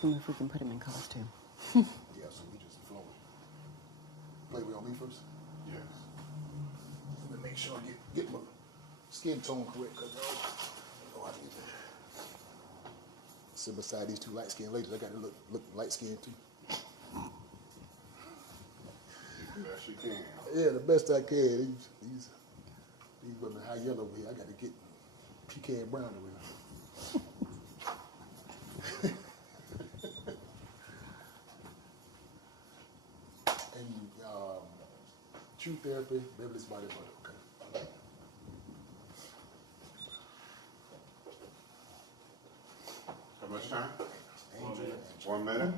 ask him if we can put him in colors too. Yeah, so we just flowing. Play with on me first? Yes. Let me make sure I get my skin tone correct, because I know how to get that. Sit beside these two light-skinned ladies. I got to look light-skinned too. The best you can. Yeah, the best I can. These women high yellow over here. I got to get pecan brown over here. And True Therapy, Beverly's Body Butter. Okay. How much time? Angel. 1 minute?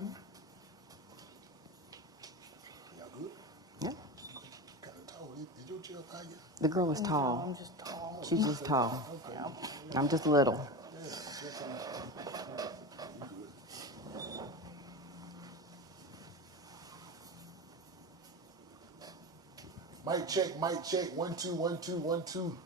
Y'all good? Yeah. Kind of tall. Did your chill high yet? The girl is tall. I'm just tall. She's just tall. Yeah. I'm just little. Mic check, mic check. 1 2 1 2 1 2.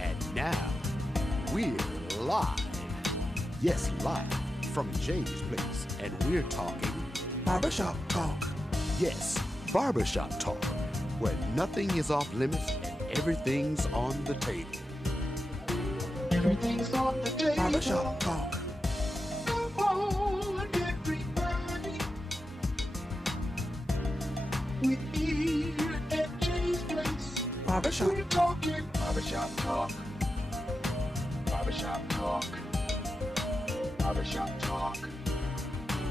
And now, we're live. Yes, live from James Place. And we're talking Barbershop Talk. Yes, Barbershop Talk, where nothing is off limits and everything's on the table. Everything's on the table. Barbershop Talk. Come on, everybody. We're here at James Place. Barbershop. We're talking Barbershop Talk. Barbershop Talk. Barbershop Talk.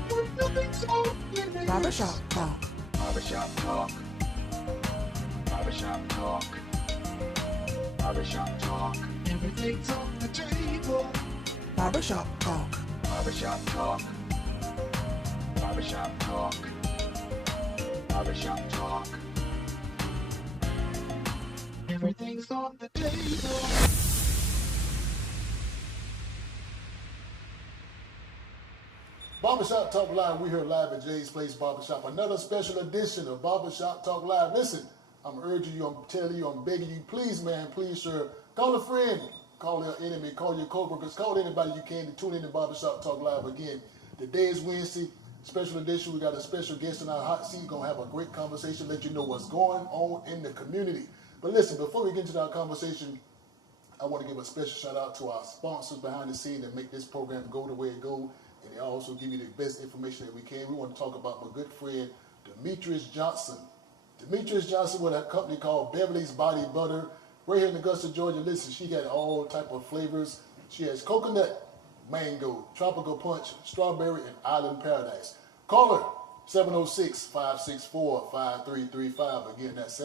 Where nothing's off limits. Barbershop Talk. Barbershop Talk. Barbershop Talk. Barbershop Talk. Everything's on the table. Barbershop Talk. Barbershop Talk. Barbershop Talk. Barbershop Talk. Everything's on the table. Barbershop Talk Live. We're here live at Jay's Place Barbershop. Another special edition of Barbershop Talk Live. Listen, I'm urging you, I'm telling you, I'm begging you, please, man, please, sir, call a friend, call your enemy, call your co-workers, call anybody you can to tune in to Barbershop Talk Live again. Today is Wednesday, special edition. We got a special guest in our hot seat. We're going to have a great conversation, let you know what's going on in the community. But listen, before we get into our conversation, I want to give a special shout out to our sponsors behind the scene that make this program go the way it goes. And they also give you the best information that we can. We want to talk about my good friend, Demetrius Johnson. Demetrius Johnson with a company called Beverly's Body Butter. Right here in Augusta, Georgia. Listen, she got all type of flavors. She has coconut, mango, tropical punch, strawberry, and island paradise. Call her, 706-564-5335. Again, that's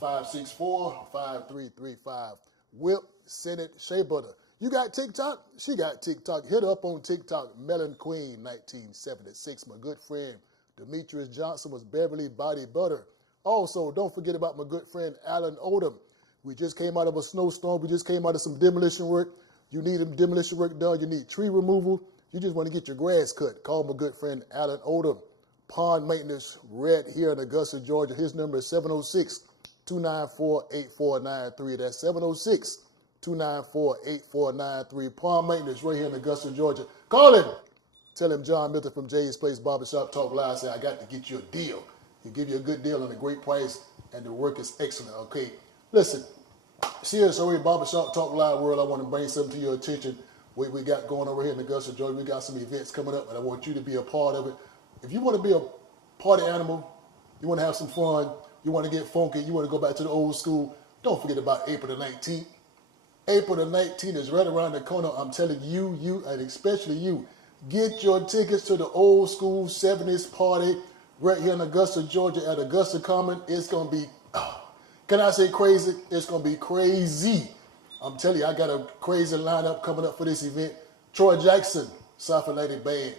706-564-5335. Whip, Senate, Shea Butter. You got TikTok? She got TikTok. Hit her up on TikTok, Melon Queen 1976. My good friend Demetrius Johnson was Beverly Body Butter. Also, don't forget about my good friend Alan Odom. We just came out of a snowstorm. We just came out of some demolition work. You need demolition work done. You need tree removal. You just want to get your grass cut. Call my good friend Alan Odom. Pond Maintenance right here in Augusta, Georgia. His number is 706-294-8493. That's 706-294-8493. Pond Maintenance right here in Augusta, Georgia. Call him. Tell him John Milton from Jay's Place Barbershop Talk Live. Say, I got to get you a deal. He'll give you a good deal and a great price, and the work is excellent, okay? Listen, CSOA Barbershop Talk Live world, I want to bring something to your attention. We got going over here in Augusta, Georgia. We got some events coming up, and I want you to be a part of it. If you want to be a party animal, you want to have some fun, you want to get funky, you want to go back to the old school, don't forget about April the 19th. April the 19th is right around the corner. I'm telling you, and especially you, get your tickets to the old school 70s party right here in Augusta, Georgia at Augusta Common. It's going to be, can I say crazy? It's going to be crazy. I'm telling you, I got a crazy lineup coming up for this event. Troy Jackson, South Atlantic Band,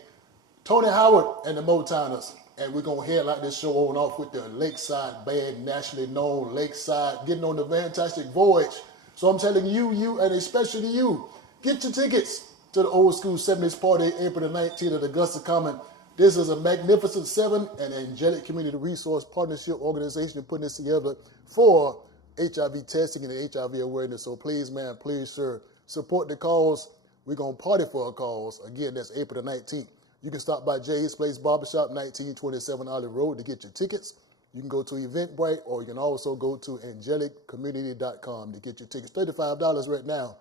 Tony Howard and the Motowners. And we're going to head like this show on off with the Lakeside Band, nationally known Lakeside, getting on the fantastic voyage. So I'm telling you, and especially you, get your tickets to the Old School 70s Party, April the 19th at Augusta Common. This is a magnificent seven and angelic community resource partnership organization putting this together for HIV testing and HIV awareness. So please, man, please, sir, support the cause. We're going to party for a cause. Again, that's April the 19th. You can stop by Jay's Place Barbershop, 1927 Olive Road to get your tickets. You can go to Eventbrite, or you can also go to angeliccommunity.com to get your tickets. $35 right now,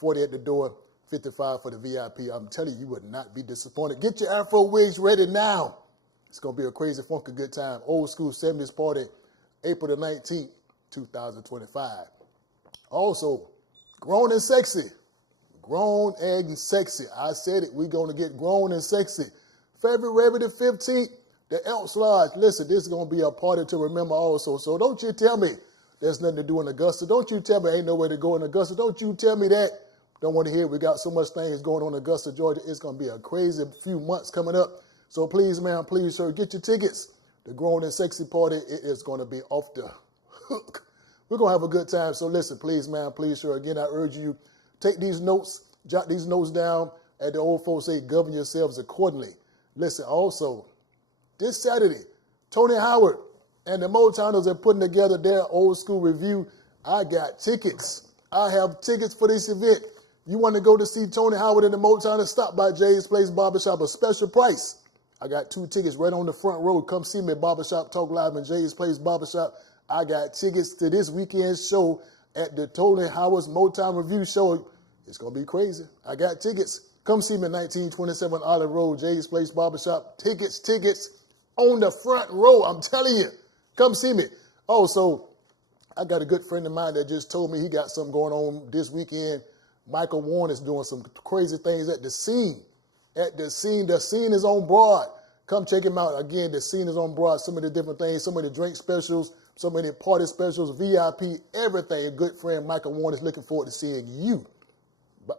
$40 at the door, $55 for the VIP. I'm telling you, you would not be disappointed. Get your Afro wigs ready now. It's going to be a crazy, funky good time. Old School 70s Party, April the 19th, 2025. Also, Grown and Sexy. Grown and sexy. I said it. We're going to get grown and sexy. February the 15th, the Elks Lodge. Listen, this is going to be a party to remember also. So don't you tell me there's nothing to do in Augusta. Don't you tell me ain't nowhere to go in Augusta. Don't you tell me that. Don't want to hear we got so much things going on in Augusta, Georgia. It's going to be a crazy few months coming up. So please, man, please, sir, get your tickets. The Grown and Sexy Party, it is going to be off the hook. We're going to have a good time. So listen, please, man, please, sir. Again, I urge you, take these notes, jot these notes down. As the old folks say, govern yourselves accordingly. Listen, also, this Saturday, Tony Howard and the Motowners are putting together their old school review. I got tickets. I have tickets for this event. You want to go to see Tony Howard and the Motowners? Stop by Jay's Place Barbershop, a special price. I got 2 tickets right on the front row. Come see me at Barbershop Talk Live in Jay's Place Barbershop. I got tickets to this weekend's show at the Tony Howard's Motown Review Show. It's going to be crazy. I got tickets. Come see me at 1927 Olive Road, Jay's Place Barbershop. Tickets on the front row. I'm telling you. Come see me. Also, I got a good friend of mine that just told me he got something going on this weekend. Michael Warren is doing some crazy things at the Scene. The Scene is on Broad. Come check him out. Again, the Scene is on Broad. Some of the different things, some of the drink specials, so many party specials, VIP, everything. A good friend, Michael Warren, is looking forward to seeing you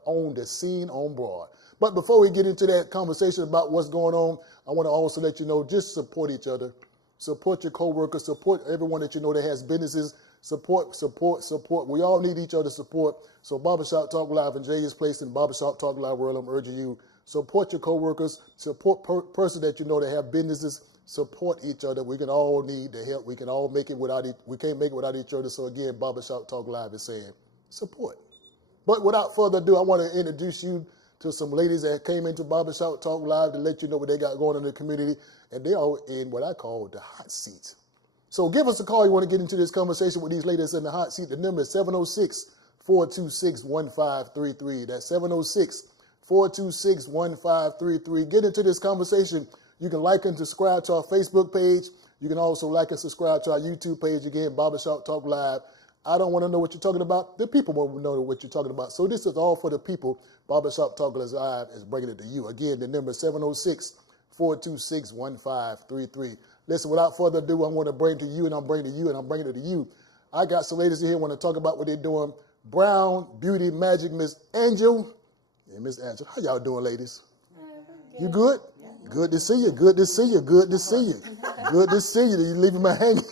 on the Scene on Broad. But before we get into that conversation about what's going on, I want to also let you know, just support each other. Support your coworkers. Support everyone that you know that has businesses. Support. We all need each other's support. So Barbershop Talk Live in Jay's Place and Barbershop Talk Live World, I'm urging you, support your coworkers. Support person that you know that have businesses. Support each other. We can all need the help. We can all make it without we can't make it without each other. So again, Barbershop Talk Live is saying support. But without further ado, I want to introduce you to some ladies that came into Barbershop Talk Live to let you know what they got going on in the community. And they are in what I call the hot seat. So give us a call. You want to get into this conversation with these ladies in the hot seat. The number is 706-426-1533. That's 706-426-1533. Get into this conversation. You can like and subscribe to our Facebook page. You can also like and subscribe to our YouTube page. Again, Barbershop Talk Live. I don't want to know what you're talking about. The people want to know what you're talking about. So this is all for the people. Barbershop Talk Live is bringing it to you. Again, the number is 706-426-1533. Listen, without further ado, I want to bring to you, and I'm bringing to you, and I'm bringing it to you. I got some ladies here who want to talk about what they're doing. Brown Beauty Magic, Miss Angel. Yeah, Miss Angel. How y'all doing, ladies? You good? Yeah. Good to see you. Good to see you. Good to see you. Good to see you. You're leaving me hanging.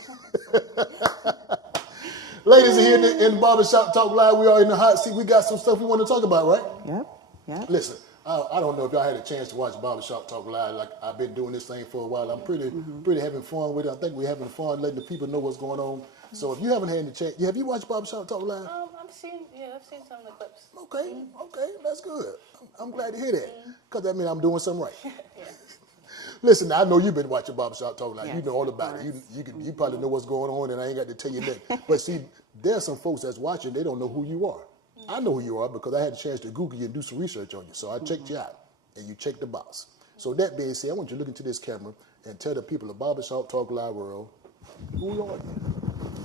Ladies are here in the Barbershop Talk Live. We are in the hot seat. We got some stuff we want to talk about, right? Yep. Listen, I don't know if y'all had a chance to watch Barbershop Talk Live. Like, I've been doing this thing for a while. I'm pretty having fun with it. I think we're having fun letting the people know what's going on. So if you haven't had the chance, have you watched Barbershop Talk Live? I've seen some of the clips. Okay, that's good. I'm glad to hear that, because that means I'm doing something right. Yeah. Listen, I know you've been watching Barbershop Talk Live. Yes, you know all about it. You probably know what's going on, and I ain't got to tell you that. But see, there's some folks that's watching, they don't know who you are. I know who you are because I had a chance to Google you and do some research on you. So I checked you out, and you checked the box. So that being said, I want you to look into this camera and tell the people of Barbershop Talk Live World, who you are.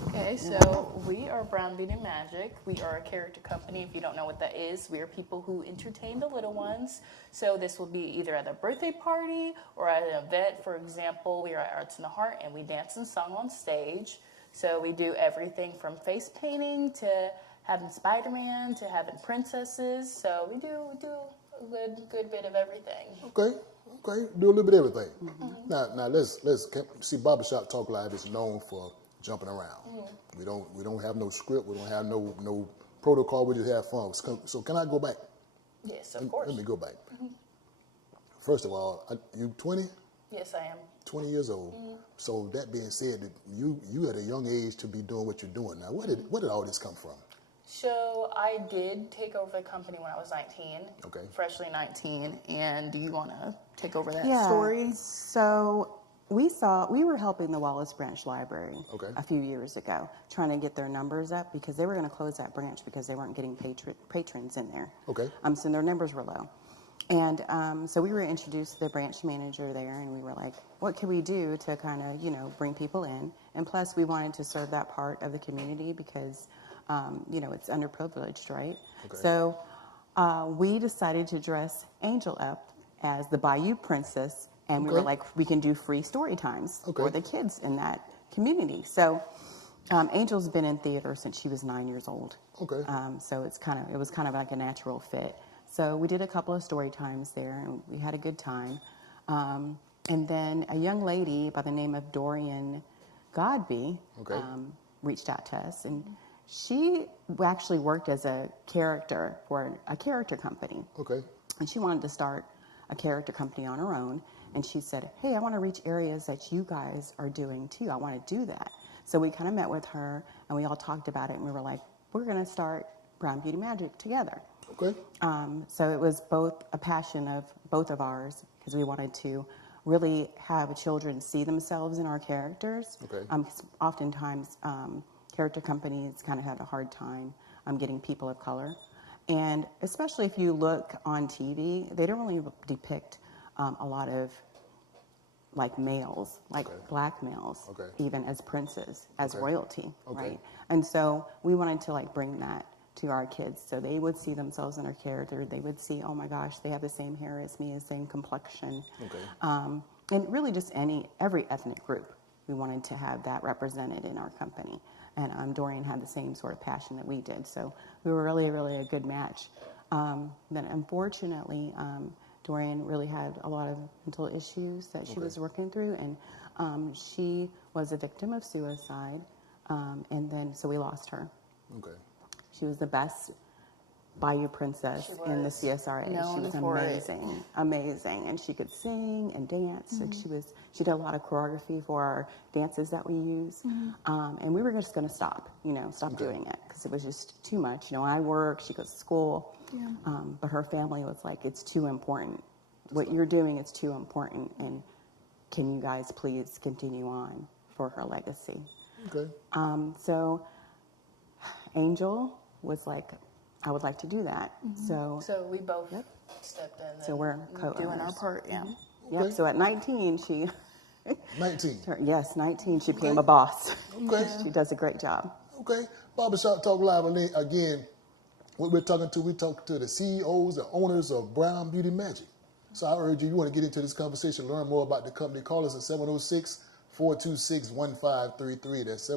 Okay, so we are Brown Beauty Magic. We are a character company. If you don't know what that is, we are people who entertain the little ones. So this will be either at a birthday party or at an event. For example, we are at Arts in the Heart, and we dance and song on stage. So we do everything from face painting to having Spider-Man to having princesses. So we do a good bit of everything. Okay. Do a little bit of everything. Now let's see. Barbershop Talk Live is known for jumping around. We don't have no script. We don't have no protocol. We just have fun. So can I go back? Yes, of course. Let me go back. First of all, you 20? Yes, I am. 20 years old. So that being said, you at a young age to be doing what you're doing now. Where did all this come from? So I did take over the company when I was 19. Okay. Freshly 19. And do you want to take over that Yeah. story? So we were helping the Wallace Branch Library a few years ago, trying to get their numbers up because they were going to close that branch because they weren't getting patrons in there. Okay. So their numbers were low. And so we were introduced to the branch manager there, and we were like, what can we do to kind of, bring people in? And plus, we wanted to serve that part of the community because, it's underprivileged, right? Okay. So we decided to dress Angel up as the Bayou Princess, and we were like, we can do free story times for the kids in that community. So Angel's been in theater since she was 9 years old. Okay. So it was kind of like a natural fit. So we did a couple of story times there, and we had a good time. And then a young lady by the name of Doriane reached out to us, and she actually worked as a character for a character company. Okay. And she wanted to start a character company on her own. And she said, hey, I want to reach areas that you guys are doing too. I want to do that. So we kind of met with her, and we all talked about it, and we were like, we're going to start Brown Beauty Magic together. Okay. So it was both a passion of both of ours because we wanted to really have children see themselves in our characters. Okay. 'Cause oftentimes, character companies kind of have a hard time getting people of color. And especially if you look on TV, they don't really depict a lot of like males, like black males, even as princes, as royalty, right? And so we wanted to like bring that to our kids so they would see themselves in our character. They would see, oh my gosh, they have the same hair as me, the same complexion. And really just every ethnic group. We wanted to have that represented in our company. And Doriane had the same sort of passion that we did. So we were really, really a good match. Then unfortunately, Doriane really had a lot of mental issues that she was working through. And she was a victim of suicide. And then, so we lost her. Okay. She was the best Bayou Princess in the CSRA. She was amazing. And she could sing and dance. Like she did a lot of choreography for our dances that we use. And we were just going to stop doing it because it was just too much. I work, she goes to school. But her family was like, it's too important. What you're doing is too important. And can you guys please continue on for her legacy? Okay. So Angel was like, I would like to do that. So we both stepped in. So we're doing our part. Yeah. Yep. So at 19, she 19. Yes, 19. She became a boss. Okay. She does a great job. Okay. Barbershop Talk Live again. What we talk to the CEOs, the owners of Brown Beauty Magic. So I urge you want to get into this conversation, learn more about the company. Call us at 706-426-1533. That's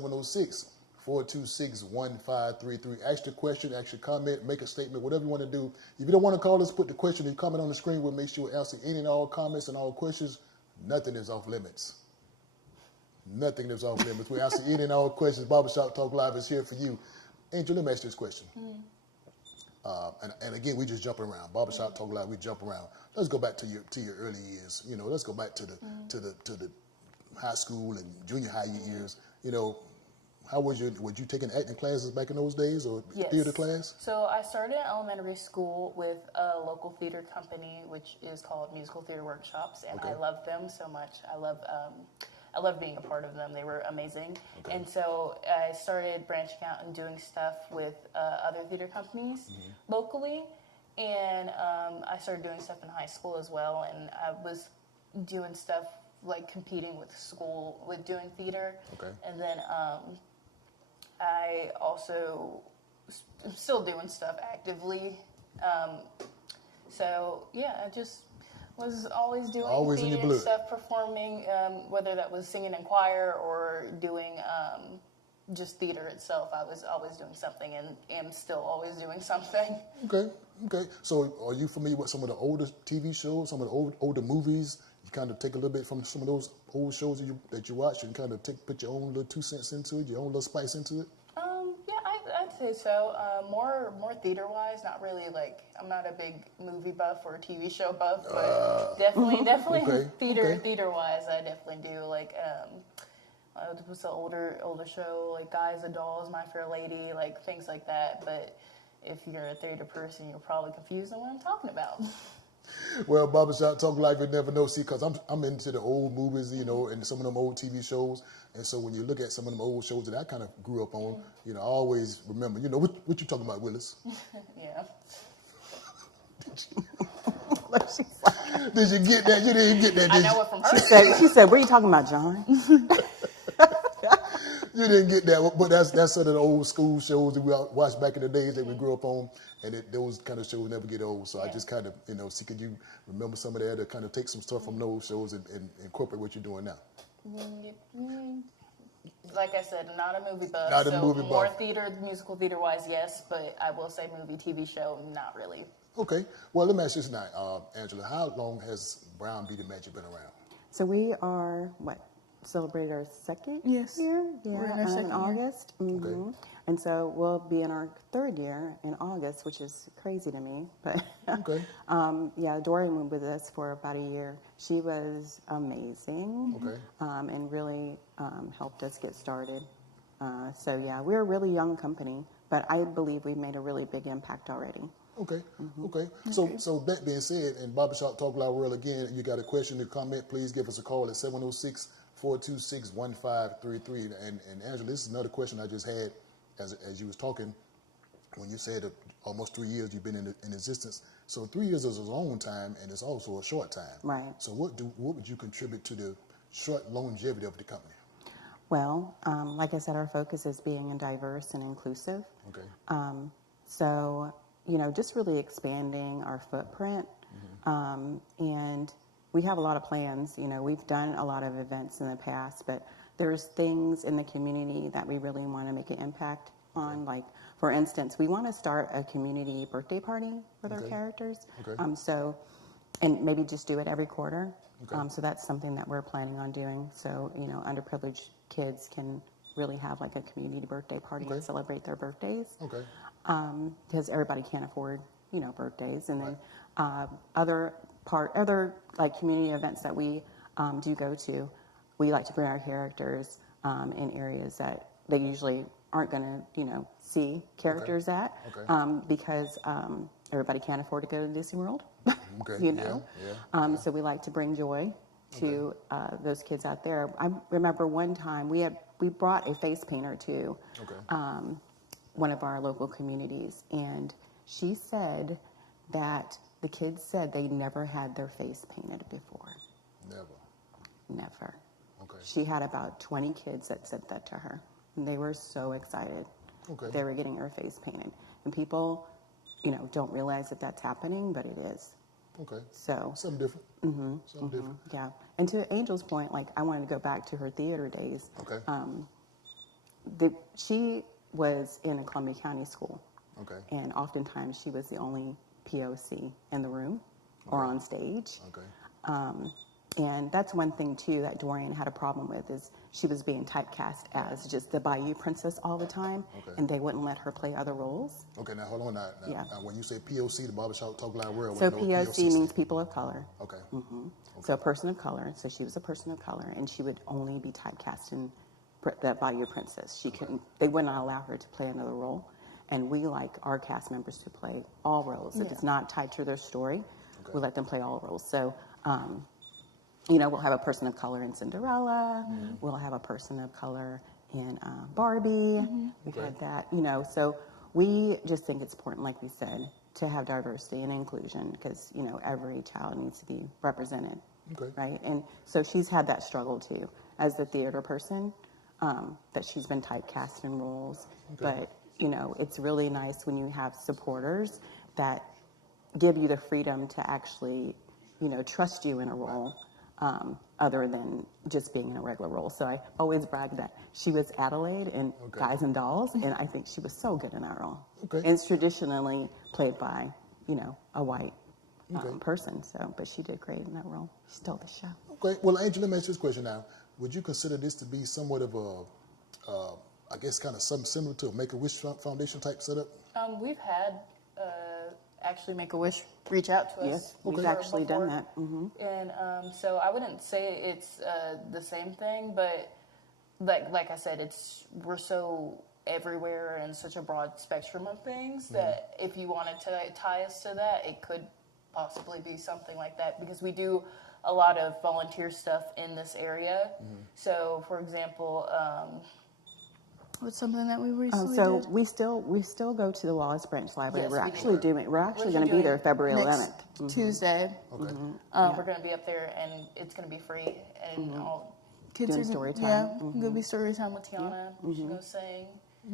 706-426-1533. Ask the question, ask your comment, make a statement, whatever you want to do. If you don't want to call us, put the question and comment on the screen. We'll make sure we answer any and all comments and all questions. Nothing is off limits. Nothing is off limits. We answer any and all questions. Barbershop Talk Live is here for you. Angel, let me ask you this question. And again, we just jump around. Barbershop Talk Live, we jump around. Let's go back to your early years. Let's go back to the high school and junior high years. How was you taking acting classes back in those days or theater class? So I started in elementary school with a local theater company, which is called Musical Theater Workshops, and I love them so much. I love being a part of them. They were amazing. And so I started branching out and doing stuff with other theater companies locally. And I started doing stuff in high school as well. And I was doing stuff like competing with school with doing theater. And then I also am still doing stuff actively. So yeah, I just was always doing theater stuff, performing, whether that was singing in choir or doing just theater itself, I was always doing something and am still always doing something. Okay, okay. So are you familiar with some of the older TV shows, some of the older movies? You kind of take a little bit from some of those old shows that you watch and kind of put your own little 2 cents into it, your own little spice into it? Yeah, I'd say so. More theater-wise, not really like, I'm not a big movie buff or TV show buff, but definitely okay, theater-wise, I definitely do. Like, it was the older show, like Guys and Dolls, My Fair Lady, like things like that. But if you're a theater person, you're probably confused on what I'm talking about. Well, Barbershop Talk Live, you never know. See, because I'm into the old movies, you know, and some of them old TV shows. And so when you look at some of them old shows that I kind of grew up on, you know, I always remember, you know, what you talking about, Willis? Yeah. Did you get that? You didn't get that, I did know you? it from her. She said, what are you talking about, John? You didn't get that, but that's sort of the old school shows that we watched back in the days that we grew up on, and those kind of shows never get old. So I just kind of, you know, see, could you remember some of that, to kind of take some stuff from those shows and incorporate what you're doing now? Like I said, not a movie buff. Not a so movie more buff. theater, musical theater wise, yes, but I will say movie, TV show, not really. Okay. Well, let me ask you this now, Angela. How long has Brown Beauty Magic been around? So we are, celebrated our second year? Yeah, We're in our second in year. August. Mm-hmm. Okay. And so we'll be in our third year in August, which is crazy to me. But Okay. yeah, Doriane went with us for about a year. She was amazing. Okay. And really helped us get started. So yeah, we're a really young company, but I believe we've made a really big impact already. Okay. Okay. So that being said, in Barbershop Talk Live World again, you got a question or comment, please give us a call at 706-426-1533. And Angela, this is another question I just had as you was talking when you said almost 3 years you've been in existence. So 3 years is a long time, and it's also a short time. Right. So what would you contribute to the short longevity of the company? Well, like I said, our focus is being diverse and inclusive. Okay. So, you know, just really expanding our footprint. And we have a lot of plans. You know, we've done a lot of events in the past, but there's things in the community that we really want to make an impact on. Like, for instance, we want to start a community birthday party with our characters. Okay. So, and maybe just do it every quarter. Okay. So that's something that we're planning on doing. So, you know, underprivileged kids can really have like a community birthday party and celebrate their birthdays. Okay. Because everybody can't afford, you know, birthdays. And then other like community events that we do go to, we like to bring our characters in areas that they usually aren't going to, you know, see characters at, because everybody can't afford to go to Disney World. Okay. You know, so we like to bring joy to those kids out there. I remember one time we brought a face painter to one of our local communities, and she said that the kids said they never had their face painted before. Never. Okay. She had about 20 kids that said that to her, and they were so excited. They were getting her face painted, and people, you know, don't realize that that's happening, but it is. Okay. So Something different. Something different. yeah. And to Angel's point, like, I wanted to go back to her theater days. Okay. She was in a Columbia County school. Okay. And oftentimes she was the only POC in the room or on stage. Okay. And that's one thing, too, that Doriane had a problem with, is she was being typecast as just the Bayou Princess all the time, and they wouldn't let her play other roles. Okay, now hold on. Now, Yeah. now when you say POC, the Barbershop Talk Live World, So what does POC means stand? people of color. Okay. So a person of color. So she was a person of color, and she would only be typecast in the Bayou Princess. She couldn't. They would not allow her to play another role, and we like our cast members to play all roles. If it's not tied to their story, we let them play all roles. So, you know, we'll have a person of color in Cinderella. We'll have a person of color in Barbie. We've had that. You know, so we just think it's important, like we said, to have diversity and inclusion, because, you know, every child needs to be represented. Right? And so she's had that struggle too, as the theater person, that she's been typecast in roles. But, you know, it's really nice when you have supporters that give you the freedom to actually, you know, trust you in a role, other than just being in a regular role. So I always brag that she was Adelaide in Okay. Guys and Dolls, and I think she was so good in that role. Okay. And it's traditionally played by, a white Okay. person. So, but she did great in that role. She stole the show. Okay. Well, Angel, let me ask you this question now. Would you consider this to be somewhat of I guess kind of something similar to a Make-A-Wish Foundation type setup? We've had actually Make-A-Wish reach out to us. Yes, we've before- actually done that. Hmm. And so I wouldn't say it's the same thing, but like I said, we're so everywhere and such a broad spectrum of things that if you wanted to tie us to that, it could possibly be something like that, because we do a lot of volunteer stuff in this area. So, for example, what's something that we recently So did? we still go to the Wallace Branch Library. Yes, we're we actually do. doing. We're actually We're going to be there doing February next 11th. Tuesday. Okay. We're going to be up there, and it's going to be free, and all kids Doing are story time. Yeah, going to be story time with Tiana. She's going to sing,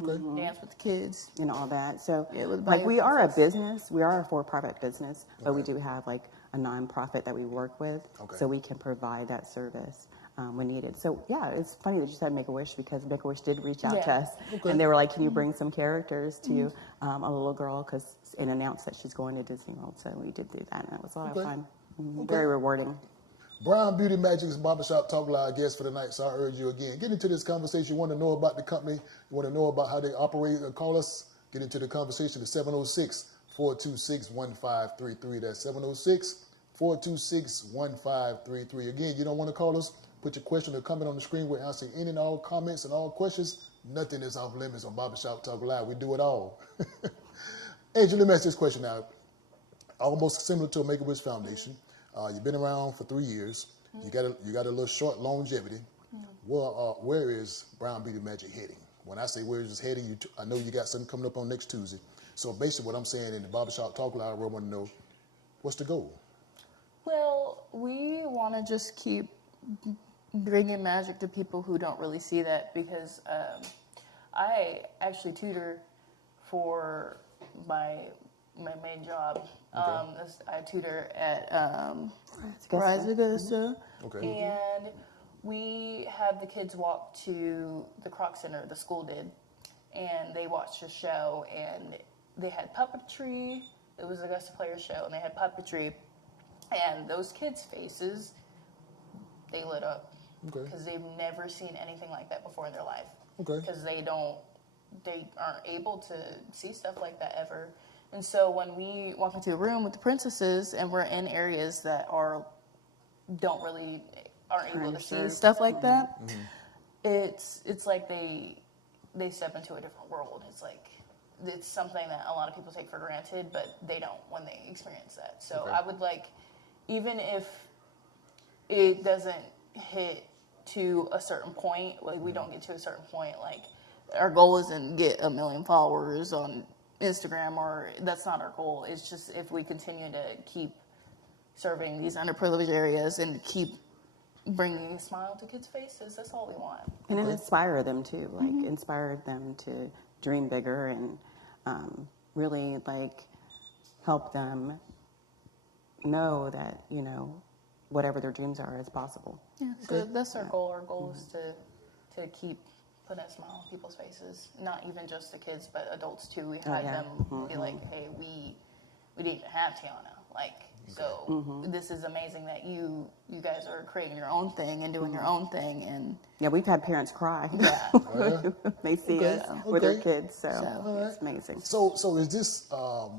Okay. dance with the kids. And all that. So, Yeah, with like, we are a Princess. business. We are a for-profit business, but we do have like a nonprofit that we work with, Okay. so we can provide that service when needed. So, yeah, it's funny that you said Make-A-Wish, because Make-A-Wish did reach out to Yeah. us, Okay. and they were like, "Can you bring some characters to a little girl?" And announce that she's going to Disney World. So we did do that, and it was a lot Okay. of fun. Okay. Very rewarding. Brown Beauty Magic's Barbershop Talk Live guest for the night, so I urge you again, get into this conversation. You want to know about the company, you want to know about how they operate, call us, get into the conversation at 706-426-1533. That's 706-426-1533. Again, you don't want to call us, put your question or comment on the screen. We're answering any and all comments and all questions. Nothing is off limits on Barbershop Talk Live. We do it all. Angel, let me ask this question now. Almost similar to a Make-A-Wish Foundation. You've been around for 3 years. You got a little short longevity. Well, where is Brown Beauty Magic heading? When I say where is it heading, I know you got something coming up on next Tuesday. So basically what I'm saying in the Barbershop Talk Live, I want to know, what's the goal? Well, we want to just keep bringing magic to people who don't really see that, because I actually tutor for my main job. I tutor at Rise Augusta, Okay. and we have the kids walk to the Croc Center, the school did, and they watched a show, and they had puppetry. It was Augusta Players show, and they had puppetry, and those kids' faces, they lit up, Okay. because they've never seen anything like that before in their life. Okay. Because they aren't able to see stuff like that ever. And so when we walk into a room with the princesses and we're in areas that aren't able to see stuff like that, it's like they step into a different world. It's like it's something that a lot of people take for granted, but they don't when they experience that. So Okay. I would like, even if it doesn't hit to a certain point, like we don't get to a certain point, like our goal isn't get 1 million followers on Instagram, or that's not our goal. It's just if we continue to keep serving these underprivileged areas and keep bringing a smile to kids' faces, that's all we want. And then inspire them too, like inspire them to dream bigger and really like help them know that, whatever their dreams are is possible. Yeah, so that's our goal. Our goal is to keep putting a smile on people's faces. Not even just the kids, but adults too. We had them be like, "Hey, we didn't even have Tiana. This is amazing that you guys are creating your own thing and doing your own thing." And Yeah, we've had parents cry. yeah, They see us with their kids, so it's amazing. So is this a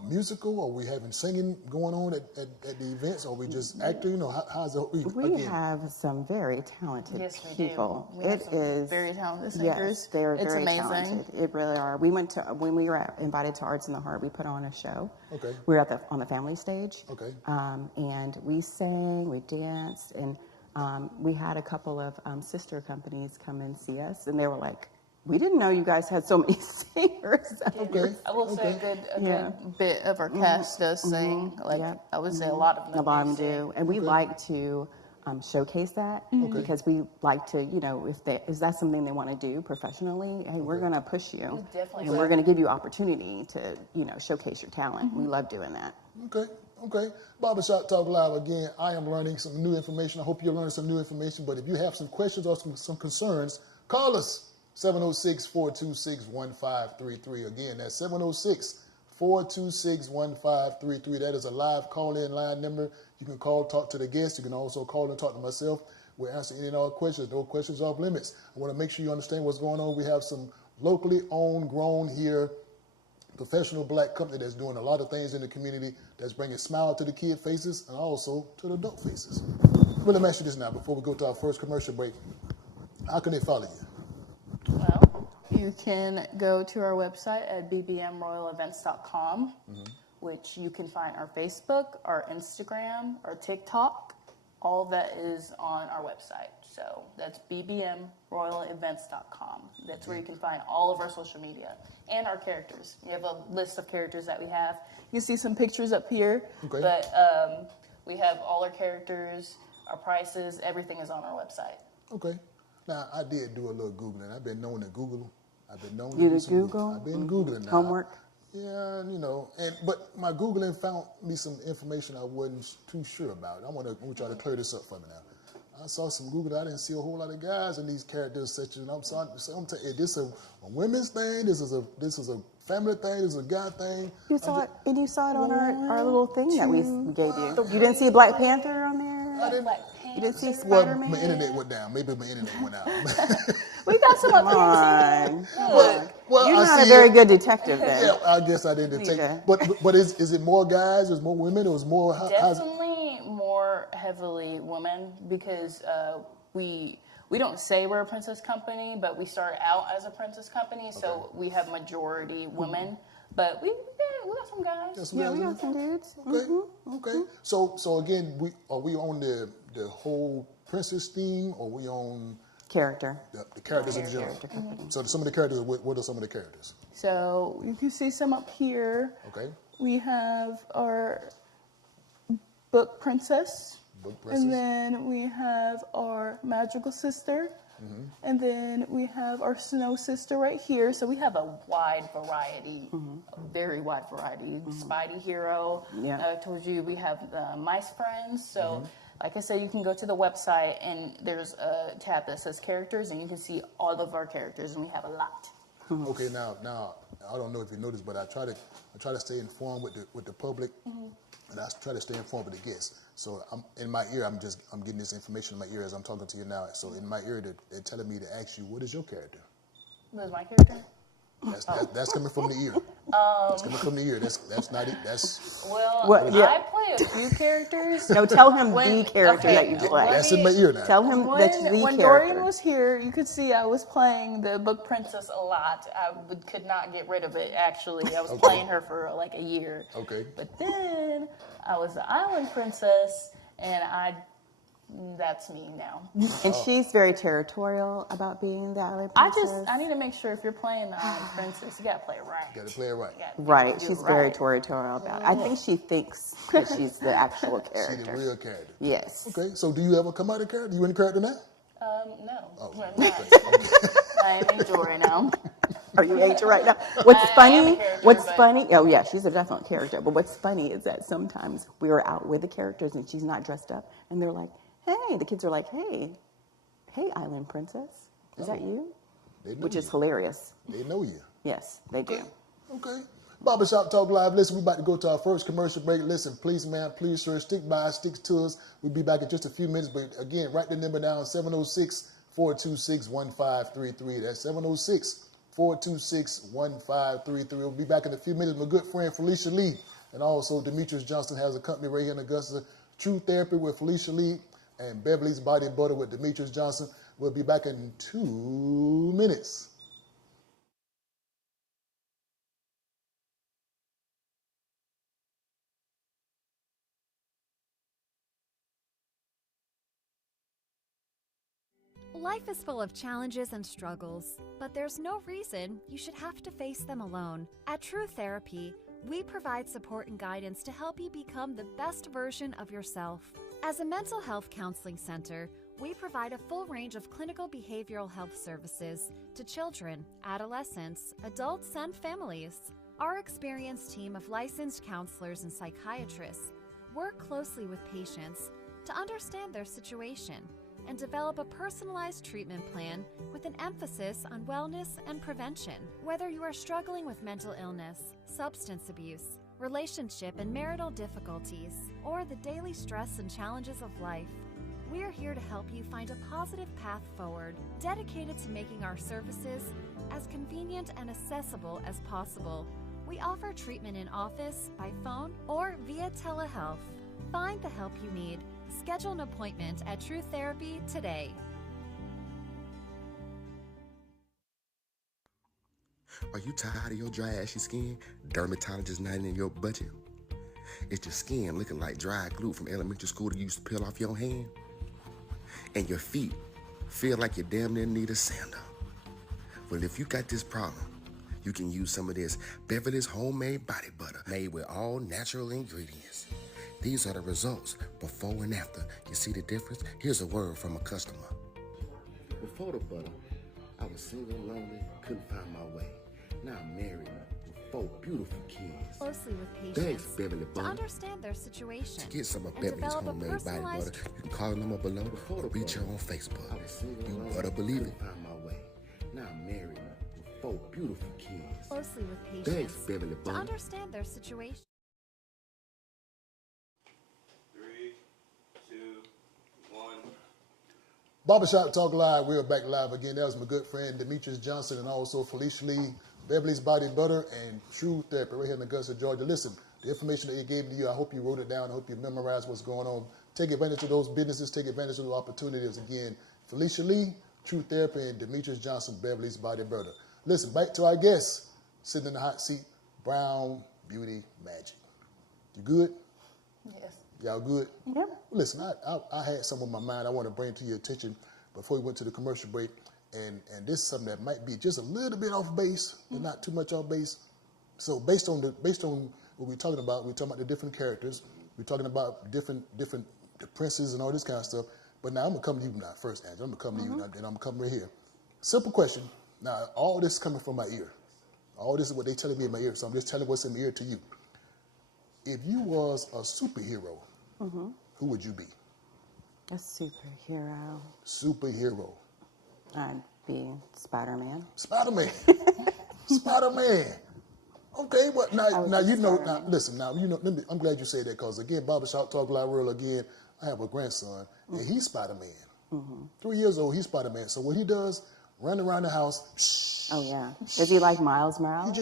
musical? Are we having singing going on at the events? Are we just acting? Or how's it? We have some very talented yes, we people. do. We have some is very talented yes, singers. they're It's very amazing. talented. It really are. When we were invited to Arts in the Heart, we put on a show. Okay. We were on the family stage. Okay. And we sang, we danced, and we had a couple of sister companies come and see us, and they were like, "We didn't know you guys had so many singers." Okay. I will say a good bit of our cast does sing. Like I would say a lot of them. A lot of them sing. do, and we like to showcase that because we like to, if that's something they want to do professionally, hey, we're going to push you, Definitely and we're going to give you opportunity to, showcase your talent. We love doing that. Okay. Okay. Barbershop Talk Live again. I am learning some new information. I hope you're learning some new information. But if you have some questions or some concerns, call us 706-426-1533. Again, that's 706-426-1533. That is a live call-in line number. You can call, talk to the guests. You can also call and talk to myself. We'll answer any and all questions. No questions off limits. I want to make sure you understand what's going on. We have some locally owned, grown here, professional black company that's doing a lot of things in the community that's bringing smile to the kid faces and also to the adult faces. But let me ask you this now before we go to our first commercial break. How can they follow you? Well, you can go to our website at bbmroyalevents.com, which you can find our Facebook, our Instagram, our TikTok. All of that is on our website. So that's bbmroyalevents.com. That's where you can find all of our social media and our characters. We have a list of characters that we have. You can see some pictures up here. Okay. But we have all our characters, our prices, everything is on our website. Okay. Now, I did do a little Googling. I've been known to Google. I've been known You to do did some Google? I've been Googling now. Homework? Yeah, you know, but my Googling found me some information I wasn't too sure about. I want y'all to clear this up for me now. I saw some Google. I didn't see a whole lot of guys in these characters sections. I'm sorry. I'm telling you, this is a women's thing. This is a family thing. This is a guy thing. You saw it, and you saw it on our little thing that we gave you. You didn't see Black Panther on there? I didn't. You didn't see Well, Spider-Man? my internet went down. Maybe my internet went out. We got some up Come on. Well, You're I not a see very it. good detective then. Yeah, I guess I didn't take. Okay. But is it more guys? Is more women? Or is more? How's it? Definitely more heavily women because we don't say we're a princess company, but we start out as a princess company, so we have majority women. But we got some guys. Got some Yeah, guys we in got some dudes. Okay. Okay. So again, are we on the whole princess theme, or we on Character. the characters in general? Character company. So some of the characters. What are some of the characters? So you can see some up here. Okay. We have our book princess. Book princess. And then we have our magical sister. And then we have our snow sister right here. So we have a wide variety, a very wide variety. Spidey hero. Yeah. I told you we have the mice friends. So like I said, you can go to the website and there's a tab that says characters and you can see all of our characters and we have a lot. Okay. Now I don't know if you noticed, but I try to stay informed with the public, and I try to stay informed with the guests. So I'm in my ear. I'm getting this information in my ear as I'm talking to you now. So in my ear, they're telling me to ask you, what is your character? What is my character? That's coming from the ear. That's coming from the ear. That's not it. That's Well, What- yeah. I play a few characters. No, tell him When- the character okay, that you play. that's in my ear now. Tell him that's the When character. Doriane was here, you could see I was playing the book princess a lot. I could not get rid of it, actually. I was playing her for like a year. Okay. But then I was the island princess, and that's me now. And she's very territorial about being the island princess. I need to make sure if you're playing the island princess, you gotta play it right. Got to play it right. You gotta Right, do she's it very right. territorial about it. I think she thinks that she's the actual See the character. real character. Yes. Okay. So do you ever come out of character? You in character now? No, Oh, I'm okay. not. I am Angel right now. Are you Angel right now? What's I am a funny? character, What's but- funny? Oh yeah, she's a definite character. But what's funny is that sometimes we are out with the characters and she's not dressed up, and they're like, "Hey," the kids are like, "Hey, island princess, is that you?" They know Which you. is hilarious. They know you. Yes, they do. Okay. Barbershop Talk Live. Listen, we about to go to our first commercial break. Listen, please, man, please, sir, stick by us, stick to us. We'll be back in just a few minutes. But again, write the number down, 706-426-1533. That's 706-426-1533. We'll be back in a few minutes. My good friend Felicia Lee and also Demetrius Johnson has a company right here in Augusta, True Therapy with Felicia Lee and Beverly's Body and Butter with Demetrius Johnson. We'll be back in 2 minutes. Life is full of challenges and struggles, but there's no reason you should have to face them alone. At True Therapy, we provide support and guidance to help you become the best version of yourself. As a mental health counseling center, we provide a full range of clinical behavioral health services to children, adolescents, adults, and families. Our experienced team of licensed counselors and psychiatrists work closely with patients to understand their situation and develop a personalized treatment plan with an emphasis on wellness and prevention. Whether you are struggling with mental illness, substance abuse, relationship and marital difficulties, or the daily stress and challenges of life, we are here to help you find a positive path forward, dedicated to making our services as convenient and accessible as possible. We offer treatment in office, by phone, or via telehealth. Find the help you need. Schedule an appointment at True Therapy today. Are you tired of your dry, ashy skin? Dermatologist not in your budget? Is your skin looking like dry glue from elementary school that you used to peel off your hand? And your feet feel like you damn near need a sandal? Well, if you got this problem, you can use some of this Beverly's homemade body butter made with all natural ingredients. These are the results before and after. You see the difference? Here's a word from a customer. Before the butter, I was single, lonely, couldn't find my way. Now I'm married with 4 beautiful kids. Closely with patients Thanks, Beverly to Butter. understand their situation. To get some of and Beverly's develop a homemade body personalized butter, you can call the number below or reach her on Facebook. You better believe it. Find my way. Now I'm married with 4 beautiful kids. Closely with patients Thanks, Beverly to Butter. understand their situation. 3, 2, 1. Barbershop Talk Live. We're back live again. That was my good friend Demetrius Johnson and also Felicia Lee, Beverly's Body Butter, and True Therapy right here in Augusta, Georgia. Listen, the information that he gave to you, I hope you wrote it down. I hope you memorized what's going on. Take advantage of those businesses. Take advantage of the opportunities. Again, Felicia Lee, True Therapy, and Demetrius Johnson, Beverly's Body Butter. Listen, back to our guest, sitting in the hot seat, Brown Beauty Magic. You good? Yes. Y'all good? Yep. Listen, I had some on my mind I want to bring to your attention before we went to the commercial break, and this is something that might be just a little bit off base, but not too much off base. So based on what we're talking about the different characters, we're talking about different the princes and all this kind of stuff. But now I'm gonna come to you now first, Angela. I'm gonna come to you now, and I'm gonna come right here. Simple question. Now all this is coming from my ear. All this is what they telling me in my ear, so I'm just telling what's in my ear to you. If you was a superhero, who would you be? A superhero. Superhero. I'd be Spider-Man. Spider-Man. Spider-Man. Okay, but now you know. Now listen. Now you know. I'm glad you said that because again, Barbershop Talk Live World again. I have a grandson and he's Spider-Man. 3 years old. He's Spider-Man. So what he does, run around the house. Oh yeah. Is he like Miles Morales? He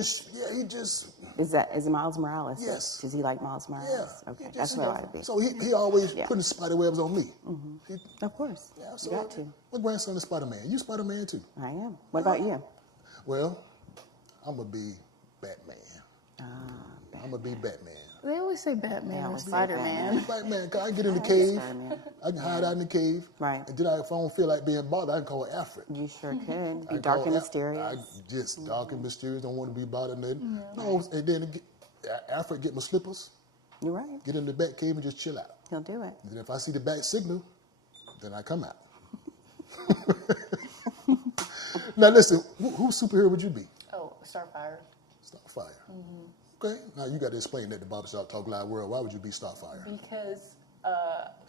just. Is it Miles Morales? Yes. Does he like Miles Morales? Yeah. Okay, that's what I'd be. So he always putting spider webs on me. Of course. Yeah, so you got to. my grandson is Spider-Man. You Spider-Man too. I am. What about you? Well, I'm gonna be Batman. I'm gonna be Batman. They always say Batman or always say Spider-Man. Batman, 'cause I can get in the cave. Spider-Man. I can hide out in the cave. Right. And then if I don't feel like being bothered, I can call Alfred. You sure could. I Be dark call and Al- mysterious. I just dark and mysterious. Don't want to be bothered. Nothing. No, and then Alfred get my slippers, You're right. get in the back cave and just chill out. He'll do it. And then if I see the back signal, then I come out. Now listen, whose superhero would you be? Oh, Starfire. Starfire. Okay. Now you got to explain that to Barbershop Talk Live World. Why would you be Starfire? Because,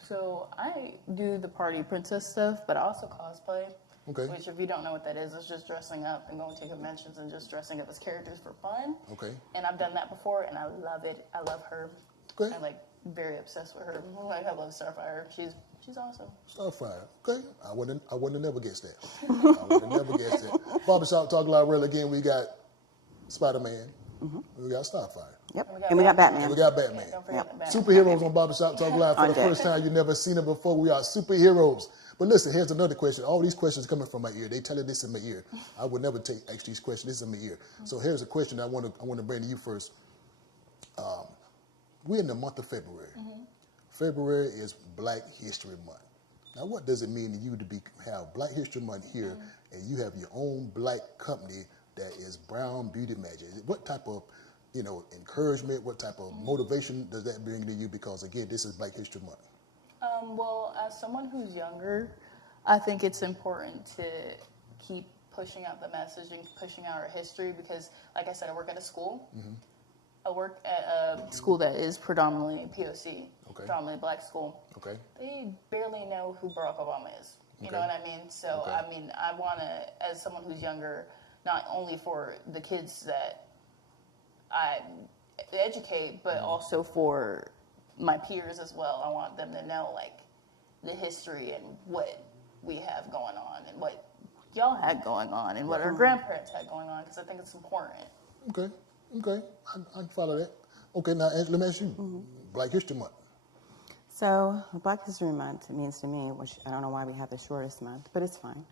so I do the party princess stuff, but I also cosplay. Okay. Which, if you don't know what that is, it's just dressing up and going to conventions and just dressing up as characters for fun. Okay. And I've done that before, and I love it. I love her. Okay. I'm like very obsessed with her. Like, I love Starfire. She's awesome. Starfire. Okay. I wouldn't have never guessed that. I would have never guessed that. Barbershop Talk Live World again. We got Spider-Man. We got Starfire. Yep. And we got Batman. And we got Batman. Don't forget the back. Superheroes on Barbershop Talk Live for On the deck. first time. You've never seen it before. We are superheroes. But listen, here's another question. All these questions coming from my ear. They telling this in my ear. I would never ask these questions. This is in my ear. So here's a question I want to bring to you first. We're in the month of February. February is Black History Month. Now, what does it mean to you to have Black History Month here and you have your own black company that is Brown Beauty Magic? What type of encouragement, what type of motivation does that bring to you? Because again, this is Black History Month. Well, as someone who's younger, I think it's important to keep pushing out the message and pushing out our history because, like I said, I work at a school. I work at a school that is predominantly POC, Okay. predominantly black school. Okay. They barely know who Barack Obama is. You Okay. know what I mean? So, Okay. I mean, I want to, as someone who's younger, not only for the kids that I educate, but also for my peers as well. I want them to know, like, the history and what we have going on and what y'all had going on and what our grandparents had going on, because I think it's important. Okay. Okay. I can follow that. Okay, now let me ask you. Black History Month. So Black History Month means to me, which I don't know why we have the shortest month, but it's fine.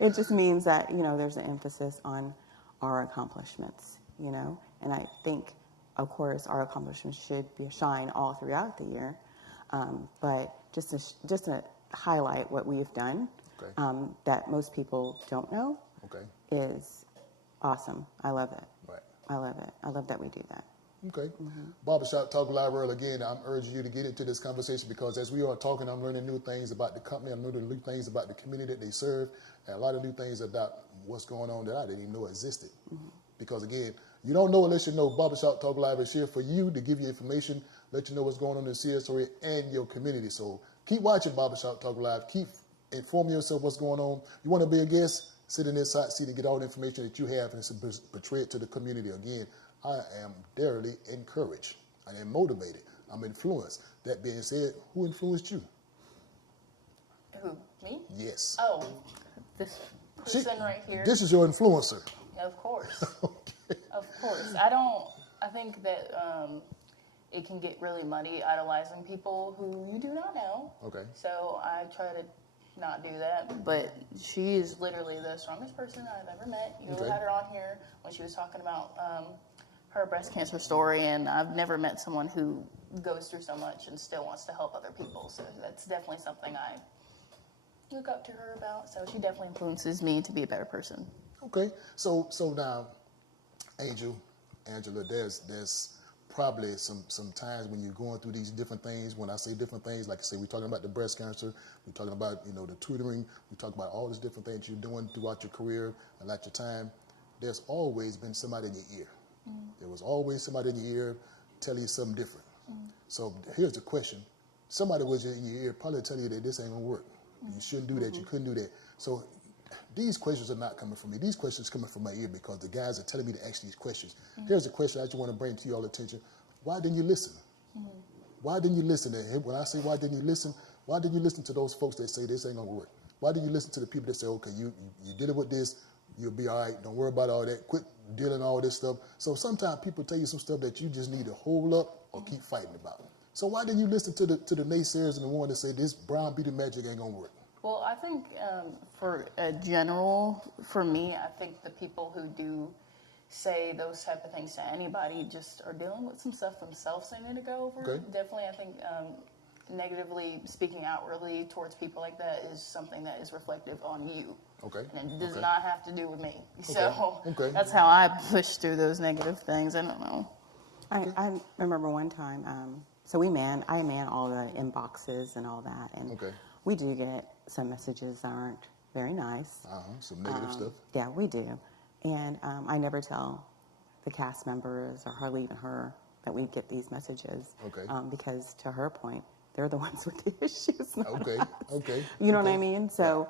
It just means that, there's an emphasis on our accomplishments, and I think, of course, our accomplishments should shine all throughout the year, but just to highlight what we've done, Okay. that most people don't know, Okay. is awesome. I love it. Right. I love it. I love that we do that. Okay. Barbershop Talk Live again. I'm urging you to get into this conversation because as we are talking, I'm learning new things about the company. I'm learning new things about the community that they serve, and a lot of new things about what's going on that I didn't even know existed. Because again, you don't know unless you know. Barbershop Talk Live is here for you to give you information, let you know what's going on in the CS area and your community. So keep watching Barbershop Talk Live. Keep informing yourself what's going on. You want to be a guest? Sit in this side seat and get all the information that you have and portray it to the community. Again, I am dearly encouraged. I am motivated. I'm influenced. That being said, who influenced you? Who, me? Yes. Oh, this person right here. This is your influencer. Of course. Okay. Of course. I think that it can get really muddy idolizing people who you do not know. Okay. So I try to not do that. But she is literally the strongest person I've ever met. You Okay. had her on here when she was talking about her breast cancer story, and I've never met someone who goes through so much and still wants to help other people. So that's definitely something I look up to her about. So she definitely influences me to be a better person. Okay. So now, Angela, there's probably some times when you're going through these different things. When I say different things, like I say, we're talking about the breast cancer, we're talking about the tutoring, we talk about all these different things you're doing throughout your career and at your time. There's always been somebody in your ear. There was always somebody in your ear telling you something different. So here's the question: somebody was in your ear probably telling you that this ain't gonna work. You shouldn't do that. You couldn't do that. So these questions are not coming from me. These questions are coming from my ear because the guys are telling me to ask these questions. Here's a question I just want to bring to y'all attention. Why didn't you listen? Why didn't you listen? And when I say why didn't you listen to those folks that say this ain't gonna work? Why didn't you listen to the people that say, okay, you dealing with this, you'll be all right, don't worry about all that, quit dealing all this stuff. So sometimes people tell you some stuff that you just need to hold up or keep fighting about. So why didn't you listen to the naysayers and the one that say this brown beauty magic ain't gonna work? Well, I think for me, I think the people who do say those type of things to anybody just are dealing with some stuff themselves they need to go over. Okay. Definitely, I think negatively speaking outwardly towards people like that is something that is reflective on you. Okay. And it does Okay. not have to do with me. So Okay. that's how I push through those negative things. I don't know. I remember one time, so I man all the inboxes and all that, and Okay. we do get some messages that aren't very nice. Some negative stuff. Yeah, we do. And I never tell the cast members or hardly even her that we get these messages. Okay. Because to her point, they're the ones with the issues. Not Okay. us. Okay. You know what I mean? So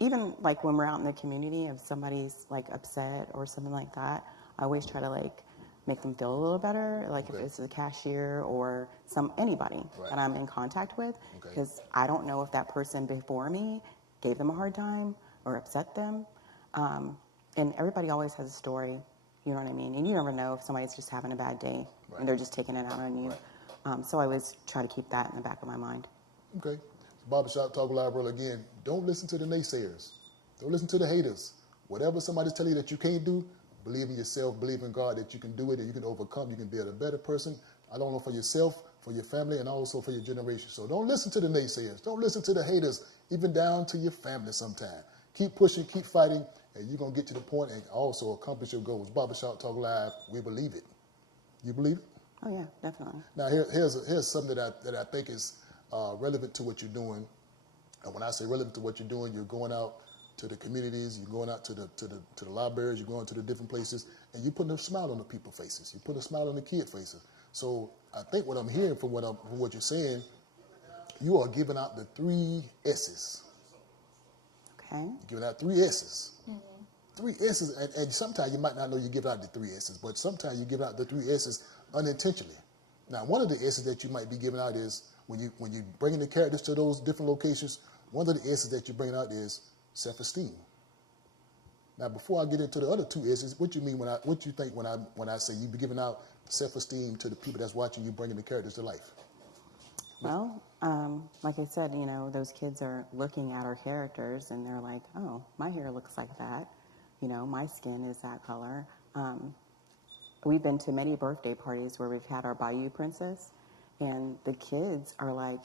even like when we're out in the community, if somebody's like upset or something like that, I always try to like make them feel a little better. Like Okay. if it's the cashier or anybody Right. that I'm in contact with, Okay. because I don't know if that person before me gave them a hard time or upset them. And everybody always has a story, you know what I mean? And you never know if somebody's just having a bad day Right. and they're just taking it out on you. So I always try to keep that in the back of my mind. Okay. Barbershop Talk Live again. Don't listen to the naysayers. Don't listen to the haters. Whatever somebody's telling you that you can't do, believe in yourself, believe in God that you can do it and you can overcome. You can be a better person, not only for yourself, for your family, and also for your generation. So don't listen to the naysayers. Don't listen to the haters, even down to your family sometime. Keep pushing, keep fighting, and you're going to get to the point and also accomplish your goals. Barbershop Talk Live, we believe it. You believe it? Oh yeah, definitely. Now here's something that I think is relevant to what you're doing. And when I say relevant to what you're doing, you're going out to the communities, you're going out to the libraries, you're going to the different places, and you're putting a smile on the people's faces. You're putting a smile on the kids' faces. So I think what I'm hearing from what you're saying, you are giving out the 3 S's. Okay. You're giving out 3 S's. 3 S's, and sometimes you might not know you're giving out the 3 S's, but sometimes you give out the 3 S's unintentionally. Now, one of the S's that you might be giving out is when you bringing the characters to those different locations. One of the S's that you're bringing out is self-esteem. Now, before I get into the other 2 S's, what you think when I say you be giving out self-esteem to the people that's watching you, bringing the characters to life? Well, like I said, those kids are looking at our characters and they're like, oh, my hair looks like that. My skin is that color. We've been to many birthday parties where we've had our Bayou Princess, and the kids are like,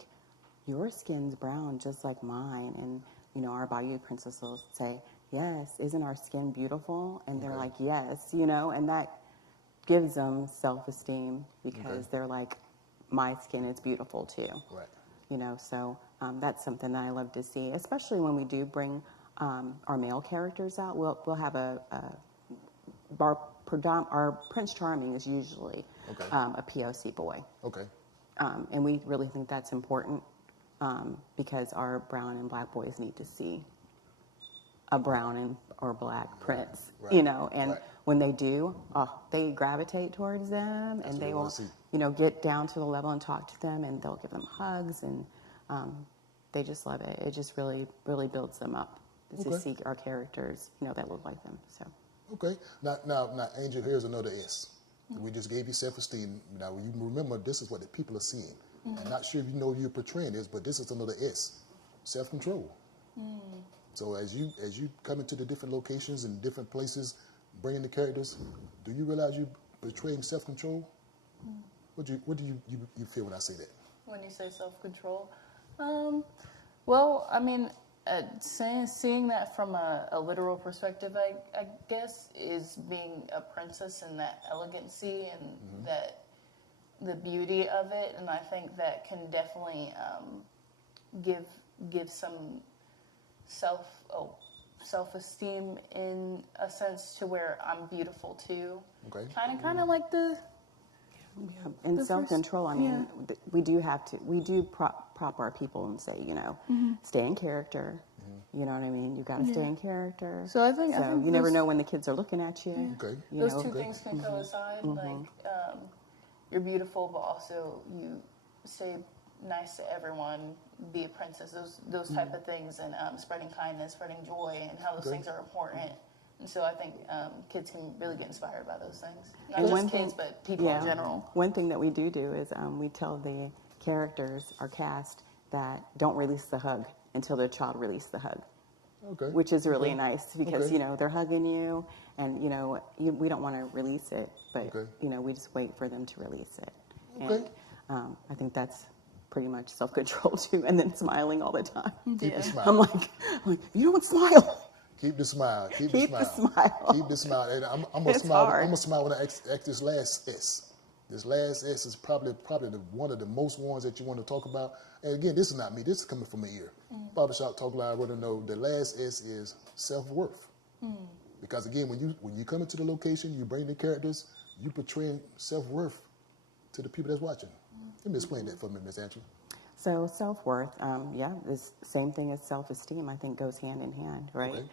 your skin's brown just like mine. And, our Bayou Princess will say, yes, isn't our skin beautiful? And they're like, yes, and that gives them self-esteem because they're like, my skin is beautiful too. Right. So that's something that I love to see, especially when we do bring our male characters out. We'll have our Prince Charming is usually a POC boy. Okay. And we really think that's important because our brown and black boys need to see a brown or black prince, and when they do, they gravitate towards them, and they will, get down to the level and talk to them, and they'll give them hugs, and they just love it. It just really, really builds them up to see our characters, that look like them. So. Okay. Now, Angel, here's another S. We just gave you self-esteem. Now, you remember, this is what the people are seeing. I'm not sure if you know you're portraying this, but this is another S, self-control. So as you come into the different locations and different places, bringing the characters, do you realize you're portraying self-control? What do you feel when I say that? When you say self-control? Well, I mean, seeing that from a literal perspective, I guess, is being a princess and that elegancy and that the beauty of it, and I think that can definitely give some self-esteem in a sense to where I'm beautiful too. Okay. Kind of like the. Yeah, and self-control. I mean, we do prop our people and say, stay in character. You know what I mean? You got to stay in character. So I think you never know when the kids are looking at you. Okay. Those two things can coincide. Like you're beautiful, but also you say nice to everyone, be a princess. Those type of things, and spreading kindness, spreading joy, and how those things are important. And so I think kids can really get inspired by those things. Not just kids, but people in general. One thing that we do is we tell the characters, our cast, that don't release the hug until their child releases the hug. Okay. Which is really nice because, they're hugging you and, we don't want to release it, but, we just wait for them to release it. Okay. And I think that's pretty much self-control too, and then smiling all the time. Keep the smile. I'm like, you don't smile. Keep the smile. Keep the smile. Keep the smile. And I'm gonna smile. I'm gonna smile when I ask this last S. This last S is probably one of the most ones that you want to talk about. And again, this is not me. This is coming from my ear. Barbershop Talk Live. Want to know the last S is self-worth. Because again, when you come into the location, you bring the characters, you portray self-worth to the people that's watching. Let me explain that for me, Ms. Angela. So self-worth, this same thing as self-esteem, I think goes hand in hand, right? Okay.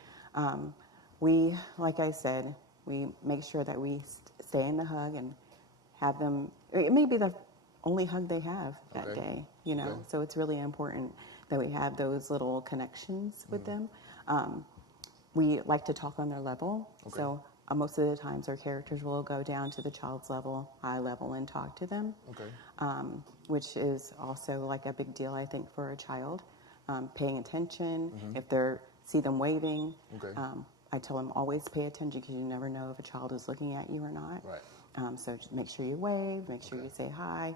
We, like I said, we make sure that we stay in the hug and have them, it may be the only hug they have that day, so it's really important that we have those little connections with them. We like to talk on their level, so most of the times our characters will go down to the child's level, eye level, and talk to them, which is also like a big deal, I think, for a child. Paying attention, if they see them waving, I tell them always pay attention because you never know if a child is looking at you or not. Right. So just make sure you wave, make sure you say hi.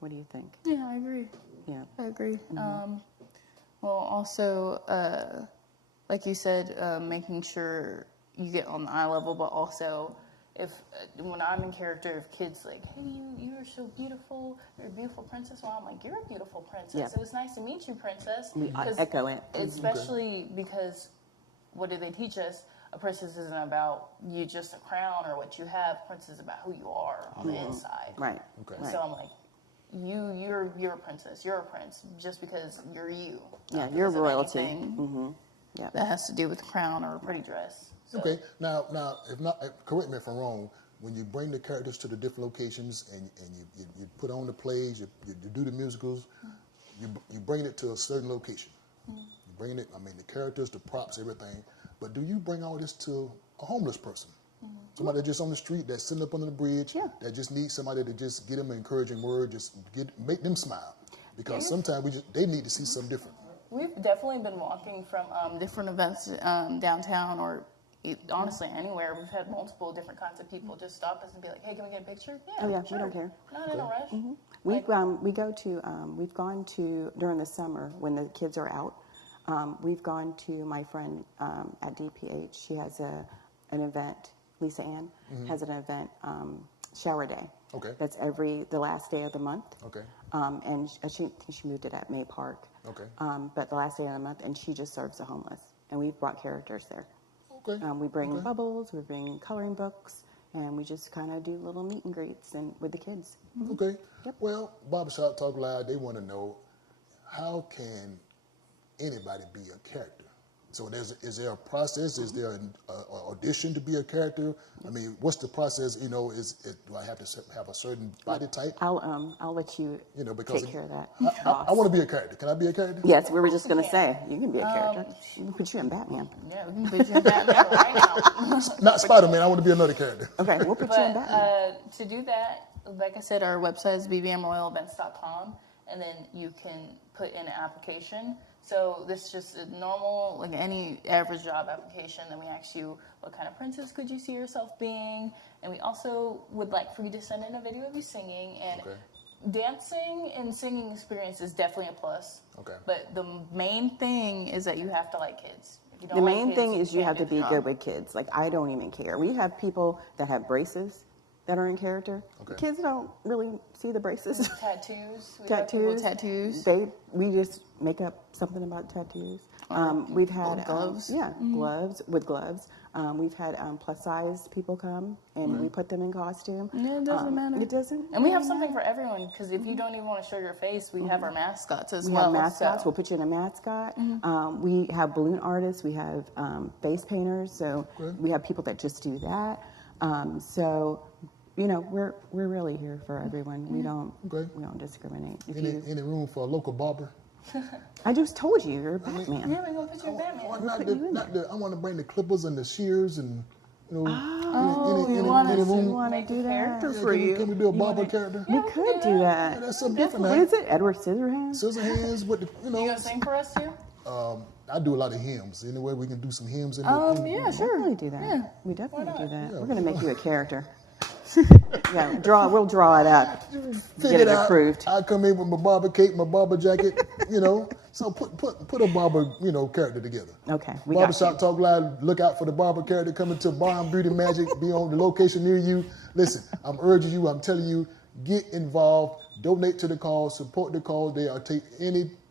What do you think? Yeah, I agree. Yeah, I agree. Well, also, like you said, making sure you get on the eye level, but also if when I'm in character, if kids like, hey, you are so beautiful, you're a beautiful princess. Well, I'm like, you're a beautiful princess. Yeah. It was nice to meet you, princess. We 'Cause echo it. especially because what do they teach us? A princess isn't about you just a crown or what you have. Princess is about who you are on the inside. Right. Okay. And so I'm like, you're a princess. You're a prince just because you're you. Yeah, not you're because of royalty. anything Yeah. that has to do with the crown or a pretty dress. So, Okay. Now, if not, correct me if I'm wrong. When you bring the characters to the different locations and you put on the plays, you do the musicals, you bring it to a certain location. You bring it. I mean, the characters, the props, everything. But do you bring all this to a homeless person? Somebody that's just on the street, that's sitting up under the bridge, that just needs somebody to just get them an encouraging word, just make them smile. Because sometimes they need to see something different. we've definitely been walking from different events downtown or honestly anywhere. We've had multiple different kinds of people just stop us and be like, hey, can we get a picture? Yeah, Oh, yeah, sure. we don't care. Not in a rush. We've gone to during the summer when the kids are out. We've gone to my friend at DPH. She has an event. Lisa Ann has an event, shower day. Okay. That's the last day of the month. Okay. And she moved it at May Park. Okay. But the last day of the month, and she just serves the homeless. And we've brought characters there. Okay. We bring bubbles, we bring coloring books, and we just kind of do little meet and greets with the kids. Okay. Well, Barbershop Talk Live, they want to know, how can anybody be a character? So is there a process? Is there an audition to be a character? I mean, what's the process? Do I have to have a certain body type? I'll let you, because take care of that. I want to be a character. Can I be a character? Yes, we were just going to say, you can be a character. We can put you in Batman. Yeah, we can put you in Batman right now. Not Spider-Man. I want to be another character. Okay, we'll put you in But Batman. to do that, like I said, our website is bbmroyalevents.com, and then you can put in an application. So this is just a normal, like any average job application. Then we ask you, what kind of princess could you see yourself being? And we also would like for you to send in a video of you singing. And dancing and singing experience is definitely a plus. Okay. But the main thing is that you have to like kids. If you don't The like main kids, thing is you can't have to do the be job. good with kids. Like, I don't even care. We have people that have braces that are in character. Okay. Kids don't really see the braces. Tattoos. We have people with tattoos. We just make up something about tattoos. We've had gloves. Gloves with gloves. We've had plus size people come and we put them in costume. Yeah, it doesn't matter. It doesn't. And we have something for everyone, because if you don't even want to show your face, we have our mascots as We well. have mascots. so- We'll put you in a mascot. We have balloon artists. We have face painters. So we have people that just do that. We're really here for everyone. We don't discriminate. Any room for a local barber? I just told you you're Batman. Yeah, we're going to put you in Batman. I want to bring the clippers and the shears and you any want us room. to make a character Yeah, for you. Can we do a barber character? We could do that. That's something different. What Now. is it? Edward Scissorhands? Scissorhands with the You going to sing for us too? I do a lot of hymns. Anyway, we can do some hymns in Yeah, We'll sure. definitely do that. Yeah. We definitely do that. Yeah. We're going to make you a character. We'll draw it up. Get it out. approved. I come in with my barber cape, my barber jacket, So put a barber, character together. Okay, we got Barbershop you. Talk Live, look out for the barber character coming to Barn Beauty Magic, be on the location near you. Listen, I'm urging you, I'm telling you, get involved, donate to the cause, support the cause. They are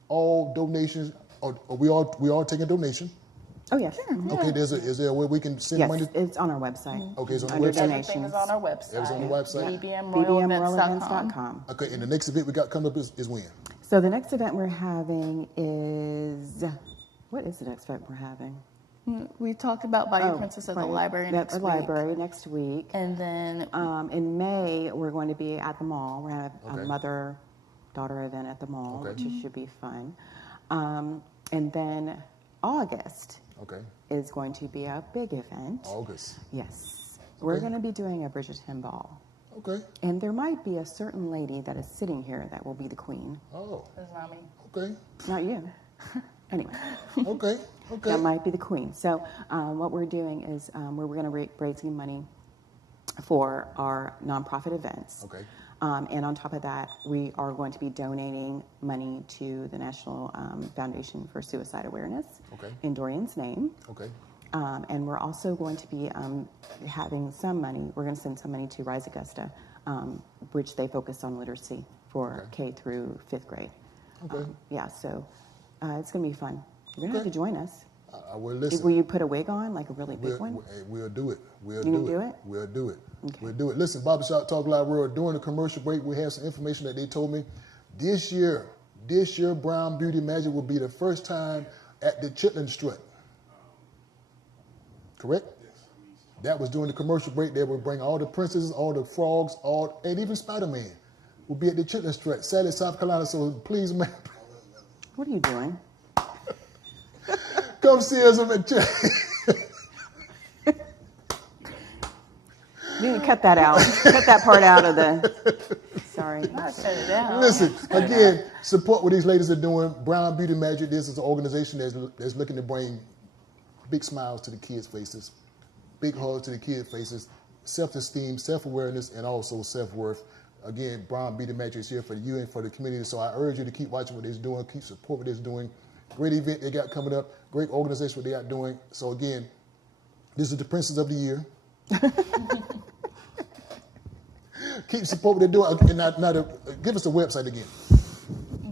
all donations, or we all take a donation. Oh, yeah, sure. Okay, is there a way we can send Yes, money? it's on our website. Okay, it's on the Under website. Everything donations. is on our website. Everything's on the website. bbmroyalevents.com. Okay, and the next event we got coming up is when? So the next event we're having is, what is the next event we're having? We talked about Bayou Princess at the library next the week. library next week. And then In May, we're going to be at the mall. We're going to have Okay. a mother-daughter event at the mall, Okay. which should be fun. And then August is going to be a big event. August. Yes. We're going to be doing a Bridgerton ball. Okay. And there might be a certain lady that is sitting here that will be the queen. Oh. That's not me. Okay. Not you. Anyway. Okay. Okay. That might be the queen. So what we're doing is we're going to be raising money for our nonprofit events. Okay. And on top of that, we are going to be donating money to the National Foundation for Suicide Awareness Okay. in Doriane's name. Okay. And we're also going to be having some money. We're going to send some money to Rise Augusta, which they focus on literacy for K through 5th grade. Okay. Yeah, so it's going to be fun. You're going to have to join us. I will listen. Will you put a wig on, like a really big one? We'll do it. We'll You do gonna it. do it? We'll do it. Okay. We'll do it. Listen, Barbershop Talk Live World, during the commercial break, we have some information that they told me. This year, Brown Beauty Magic will be the first time at the Chitlin Strut. Correct? Yes. That was during the commercial break. They would bring all the princesses, all the frogs, and even Spider-Man will be at the Chitlin Strut, Sally, South Carolina. So please, man. What are you doing? Come see us at You need to cut that out. Cut that part out of the. Sorry. Cut it down. Listen, again, support what these ladies are doing. Brown Beauty Magic, this is an organization that's looking to bring big smiles to the kids' faces, big hugs to the kids' faces, self-esteem, self-awareness, and also self-worth. Again, Brown Beauty Magic is here for you and for the community, so I urge you to keep watching what they're doing, keep supporting what they're doing. Great event they got coming up, great organization what they got doing. So again, this is the Princess of the Year. Keep supporting what they're doing. And now give us the website again.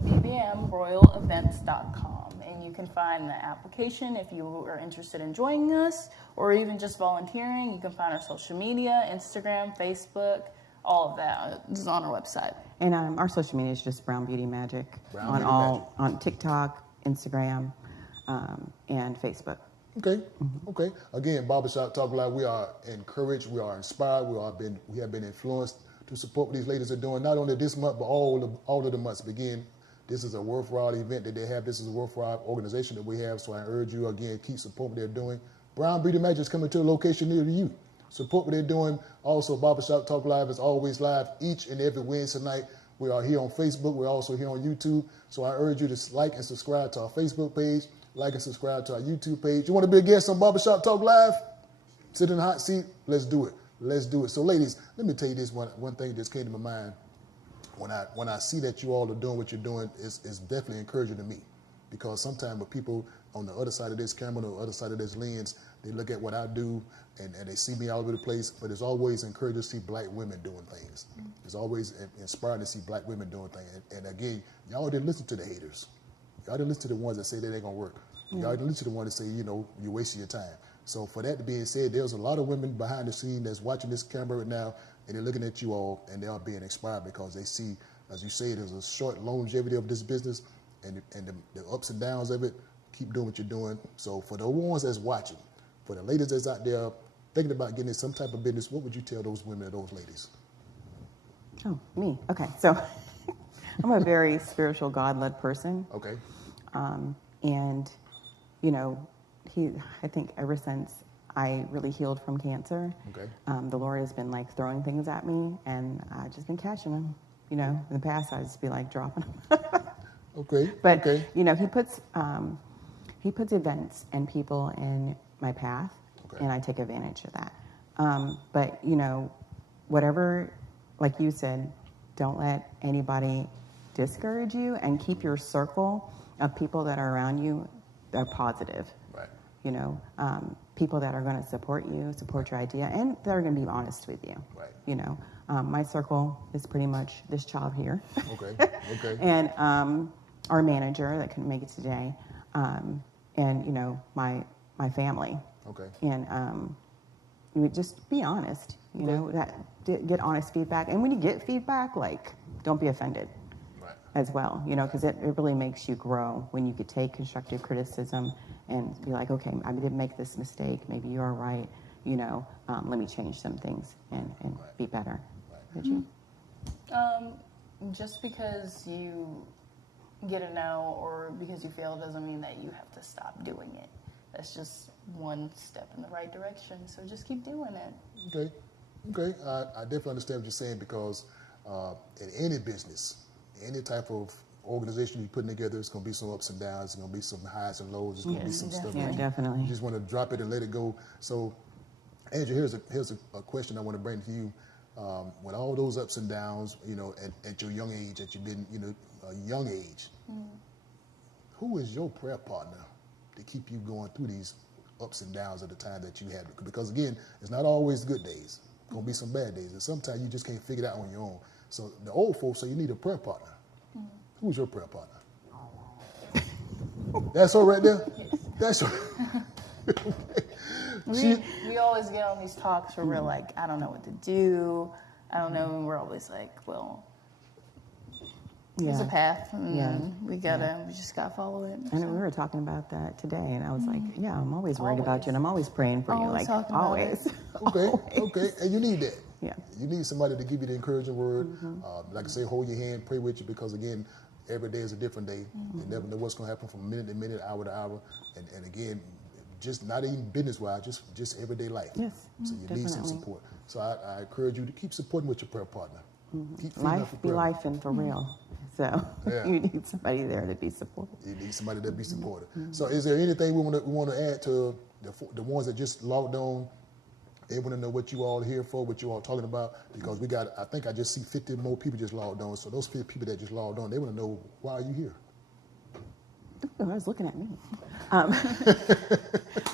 bbmroyalevents.com, and you can find the application if you are interested in joining us or even just volunteering. You can find our social media, Instagram, Facebook, all of that is on our website. And our social media is just Brown Beauty Magic on TikTok, Instagram, and Facebook. Okay. Okay. Again, Barbershop Talk Live, we are encouraged, we are inspired, we have been influenced to support what these ladies are doing, not only this month, but all of the months. Again, this is a worthwhile event that they have. This is a worthwhile organization that we have. So I urge you, again, keep supporting what they're doing. Brown Beauty Magic is coming to a location near you. Support what they're doing. Also, Barbershop Talk Live is always live each and every Wednesday night. We are here on Facebook. We're also here on YouTube. So I urge you to like and subscribe to our Facebook page, like and subscribe to our YouTube page. You want to be a guest on Barbershop Talk Live? Sit in the hot seat. Let's do it. Let's do it. So, ladies, let me tell you this one thing that just came to my mind. When I see that you all are doing what you're doing, it's definitely encouraging to me. Because sometimes with people on the other side of this camera, or the other side of this lens, they look at what I do and they see me all over the place. But it's always encouraging to see black women doing things. It's always inspiring to see black women doing things. And again, y'all didn't listen to the haters. Y'all didn't listen to the ones that say that ain't gonna work. Y'all didn't listen to the ones that say, you're wasting your time. So for that to be said, there's a lot of women behind the scene that's watching this camera right now, and they're looking at you all, and they are being inspired because they see, as you say, there's a short longevity of this business, and the ups and downs of it. Keep doing what you're doing. So for the ones that's watching, for the ladies that's out there thinking about getting in some type of business, what would you tell those women or those ladies? Oh, me. Okay, so I'm a very spiritual, God-led person. Okay. And, I think ever since I really healed from cancer, Okay. The Lord has been like throwing things at me, and I've just been catching them. In the past I'd just be like dropping them. Okay. But okay. He puts events and people in my path, Okay. and I take advantage of that. But whatever, like you said, don't let anybody discourage you, and keep your circle of people that are around you that are positive. Right. People that are going to support you, support your idea, and that are going to be honest with you. Right. My circle is pretty much this child here. Okay. Okay. And our manager that couldn't make it today, and my family. Okay. And you would just be honest. Get honest feedback, and when you get feedback, don't be offended. Right. As well, because it really makes you grow when you could take constructive criticism and be like, okay, I didn't make this mistake. Maybe you are right. Let me change some things and Right. be better. Right. Did you? Just because you get a no or because you fail doesn't mean that you have to stop doing it. That's just one step in the right direction. So just keep doing it. Okay. Okay. I definitely understand what you're saying, because in any business, any type of organization you're putting together, it's going to be some ups and downs. There's going to be some highs and lows. There's going to be some stuff. Yeah, definitely. You just want to drop it and let it go. So, Andrew, here's a question I want to bring to you. With all those ups and downs, at your young age, that you've been, a young age, who is your prayer partner to keep you going through these ups and downs of the time that you have. Because again, it's not always good days. Gonna be some bad days, and sometimes you just can't figure it out on your own. So the old folks say you need a prayer partner. Who's your prayer partner? That's her right there. That's her. We always get on these talks where we're like, I don't know what to do. I don't know, and we're always like, well, there's a path, and we just gotta follow it. And we were talking about that today, and I was like, yeah, I'm always worried about you, and I'm always praying for you, like always. Okay, and you need that. Yeah. You need somebody to give you the encouraging word. Like I say, hold your hand, pray with you, because again, every day is a different day. You never know what's going to happen from minute to minute, hour to hour, and again, just not even business-wise, just everyday life. Yes, so you need some support. So I encourage you to keep supporting with your prayer partner. Keep feeding Life up your be prayer. life and for real. So you need somebody there to be supportive. You need somebody to be supportive. So is there anything we want to add to the ones that just logged on? They want to know what you all are here for, what you all are talking about, because I think I just see 50 more people just logged on. So those 50 people that just logged on, they want to know, why are you here? Oh, I was looking at me.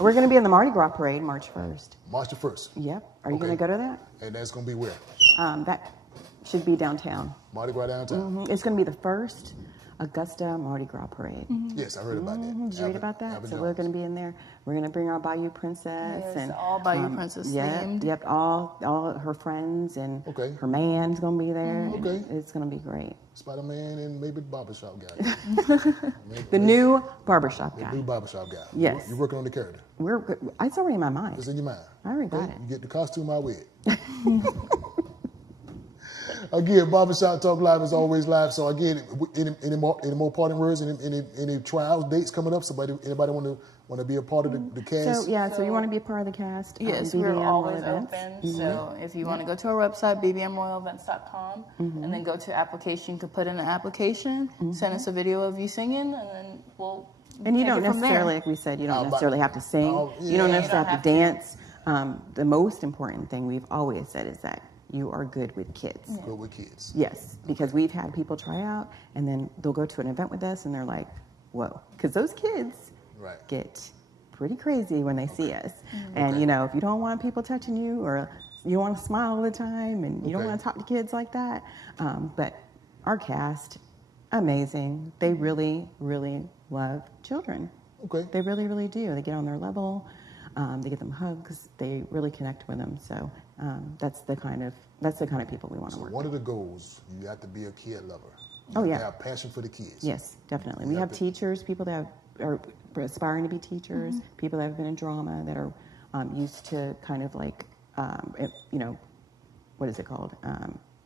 We're going to be in the Mardi Gras parade March 1st. March the 1st. Yep. Are you going to go to that? And that's going to be where? That should be downtown. Mardi Gras downtown? It's going to be the first Augusta Mardi Gras parade. Yes, I heard about that. Did you read about that? So we're going to be in there. We're going to bring our Bayou Princess. Yes, and all Bayou Princess themed. Yep, all her friends and her man's going to be there. Okay. It's going to be great. Spider-Man and maybe the barbershop guy. The new barbershop guy. The new barbershop guy. Yes. You're working on the character. It's already in my mind. It's in your mind. I already got it. You get the costume out with it. Again, Barbershop Talk Live is always live. So again, any more parting words? Any trials, dates coming up? Anybody want to be a part of the cast? So you want to be a part of the cast? Yes, we're always open. So if you want to go to our website, bbmroyalevents.com, and then go to application, you can put in an application, send us a video of you singing, and then we'll. And you don't necessarily, like we said, you don't necessarily have to sing. You don't necessarily have to dance. The most important thing we've always said is that you are good with kids. Good with kids. Yes, because we've had people try out, and then they'll go to an event with us, and they're like, whoa. Because those kids get pretty crazy when they see us. And, if you don't want people touching you, or you want to smile all the time, and you don't want to talk to kids like that. But our cast, amazing. They really, really love children. Okay. They really, really do. They get on their level. They get them hugs. They really connect with them. So that's the kind of people we want to work with. One of the goals, you have to be a kid lover. You have a passion for the kids. Yes, definitely. We have teachers, people that are aspiring to be teachers, people that have been in drama that are used to kind of like, what is it called?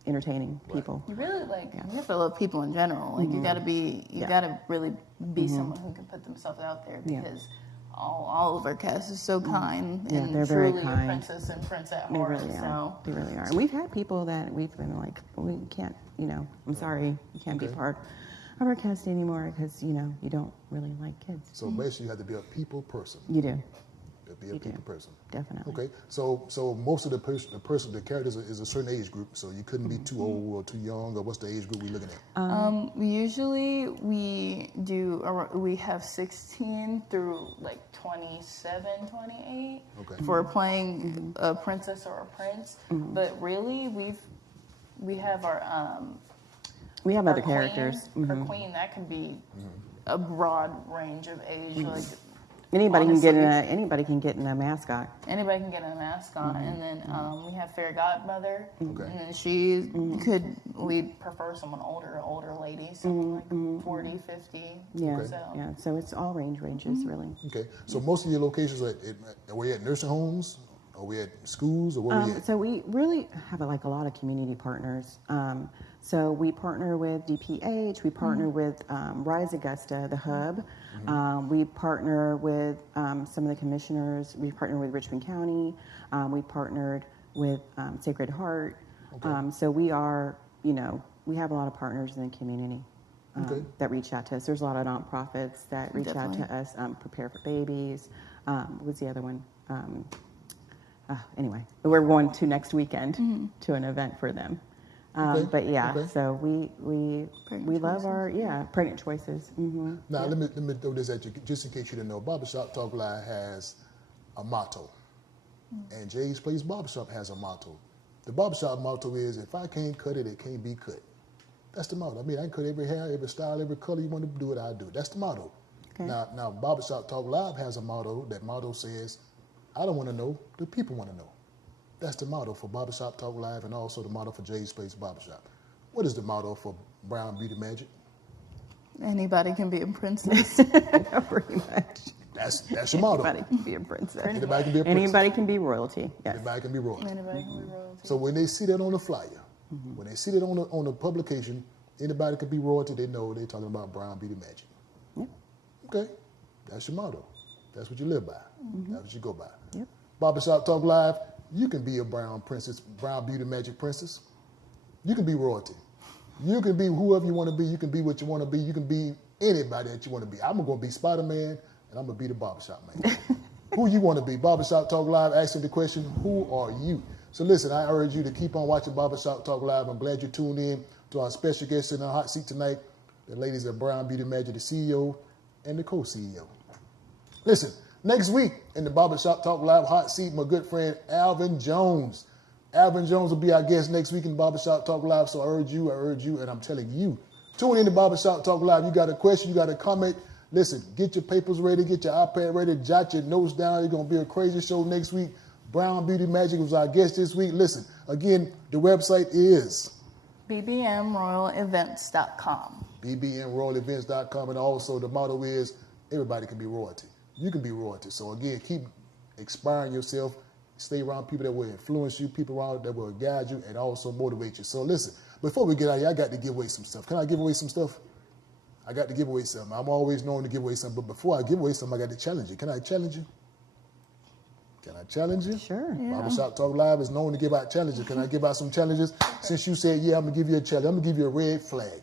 Entertaining people. You really you have to love people in general. Like you gotta really be someone who can put themselves out there, because all of our cast is so kind and they're truly very kind. a princess and prince at They heart. really are. They really are. And we've had people that we've been like, we can't, I'm sorry, you can't be part of our cast anymore because, you don't really like kids. So basically you have to be a people person. You do. Be a people person. Definitely. Okay. So most of the characters is a certain age group, so you couldn't be too old or too young, or what's the age group we're looking at? Usually we have 16 through like 27, 28 for playing a princess or a prince. But really we have our we have other queen, characters. Her queen, that can be a broad range of age. Like anybody can get in a mascot. Anybody can get in a mascot, and then we have fairy godmother, and then she we'd prefer someone older lady, someone like 40, 50. Yeah, so it's all ranges really. Okay, so most of your locations are we at nursing homes? Are we at schools, or where we at? So we really have a lot of community partners. So we partner with DPH, we partner with Rise Augusta, the hub. We partner with some of the commissioners. We partner with Richmond County. We partnered with Sacred Heart. So we are, we have a lot of partners in the community that reach out to us. There's a lot of nonprofits that reach out to us. Prepare for Babies. What was the other one? Anyway, we're going to next weekend to an event for them. So we love our pregnant choices. Now let me throw this at you, just in case you didn't know. Barbershop Talk Live has a motto. And Jay's Place Barbershop has a motto. The barbershop motto is, if I can't cut it, it can't be cut. That's the motto. I mean, I can cut every hair, every style, every color you want to do it, I do. That's the motto. Okay. Now, Barbershop Talk Live has a motto. That motto says, I don't want to know, the people want to know. That's the motto for Barbershop Talk Live and also the motto for Jay's Place Barbershop. What is the motto for Brown Beauty Magic? Anybody can be a princess. Pretty much. That's your motto. Anybody can be a princess. Anybody can be a princess. Anybody can be royalty. Yes. Anybody can be royalty. Anybody can be royalty. So when they see that on the flyer, when they see that on the publication, anybody can be royalty, they know they're talking about Brown Beauty Magic. Yep. Okay, that's your motto. That's what you live by. That's what you go by. Yep. Barbershop Talk Live, you can be a Brown princess, Brown Beauty Magic princess. You can be royalty. You can be whoever you want to be. You can be what you want to be. You can be anybody that you want to be. I'm going to be Spider-Man, and I'm going to be the Barbershop Man. Who you want to be? Barbershop Talk Live, asking the question, who are you? So listen, I urge you to keep on watching Barbershop Talk Live. I'm glad you tuned in to our special guest in the hot seat tonight, the ladies of Brown Beauty Magic, the CEO and the co-CEO. Listen, next week in the Barbershop Talk Live hot seat, my good friend Alvin Jones. Alvin Jones will be our guest next week in Barbershop Talk Live, so I urge you, and I'm telling you, tune in to Barbershop Talk Live. You got a question, you got a comment, listen, get your papers ready, get your iPad ready, jot your notes down. It's going to be a crazy show next week. Brown Beauty Magic was our guest this week. Listen, again, the website is bbmroyalevents.com. bbmroyalevents.com, and also the motto is everybody can be royalty. You can be royalty. So again, keep inspiring yourself. Stay around people that will influence you, people around that will guide you and also motivate you. So listen, before we get out of here, I got to give away some stuff. Can I give away some stuff? I got to give away something. I'm always known to give away something, but before I give away something, I got to challenge you. Can I challenge you? Can I challenge you? Sure. Yeah. Barbershop Talk Live is known to give out challenges. Can I give out some challenges? Since you said, yeah, I'm going to give you a challenge. I'm going to give you a red flag.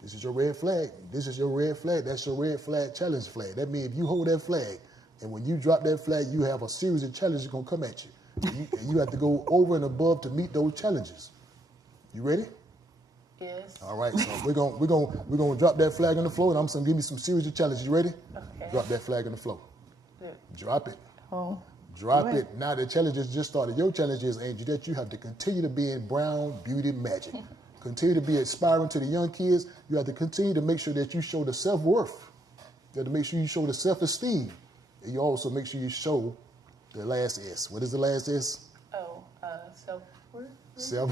This is your red flag. This is your red flag. That's your red flag challenge flag. That means if you hold that flag, and when you drop that flag, you have a series of challenges going to come at you. And you have to go over and above to meet those challenges. You ready? Yes. All right. So we're gonna drop that flag on the floor, and I'm going to give you some series of challenges. You ready? Okay. Drop that flag on the floor. Good. Drop it. Oh. Drop it. Now the challenge has just started. Your challenge is, Angel, that you have to continue to be in Brown Beauty Magic. Continue to be inspiring to the young kids. You have to continue to make sure that you show the self-worth. You have to make sure you show the self-esteem. And you also make sure you show the last S. What is the last S? Oh, self-worth? Self.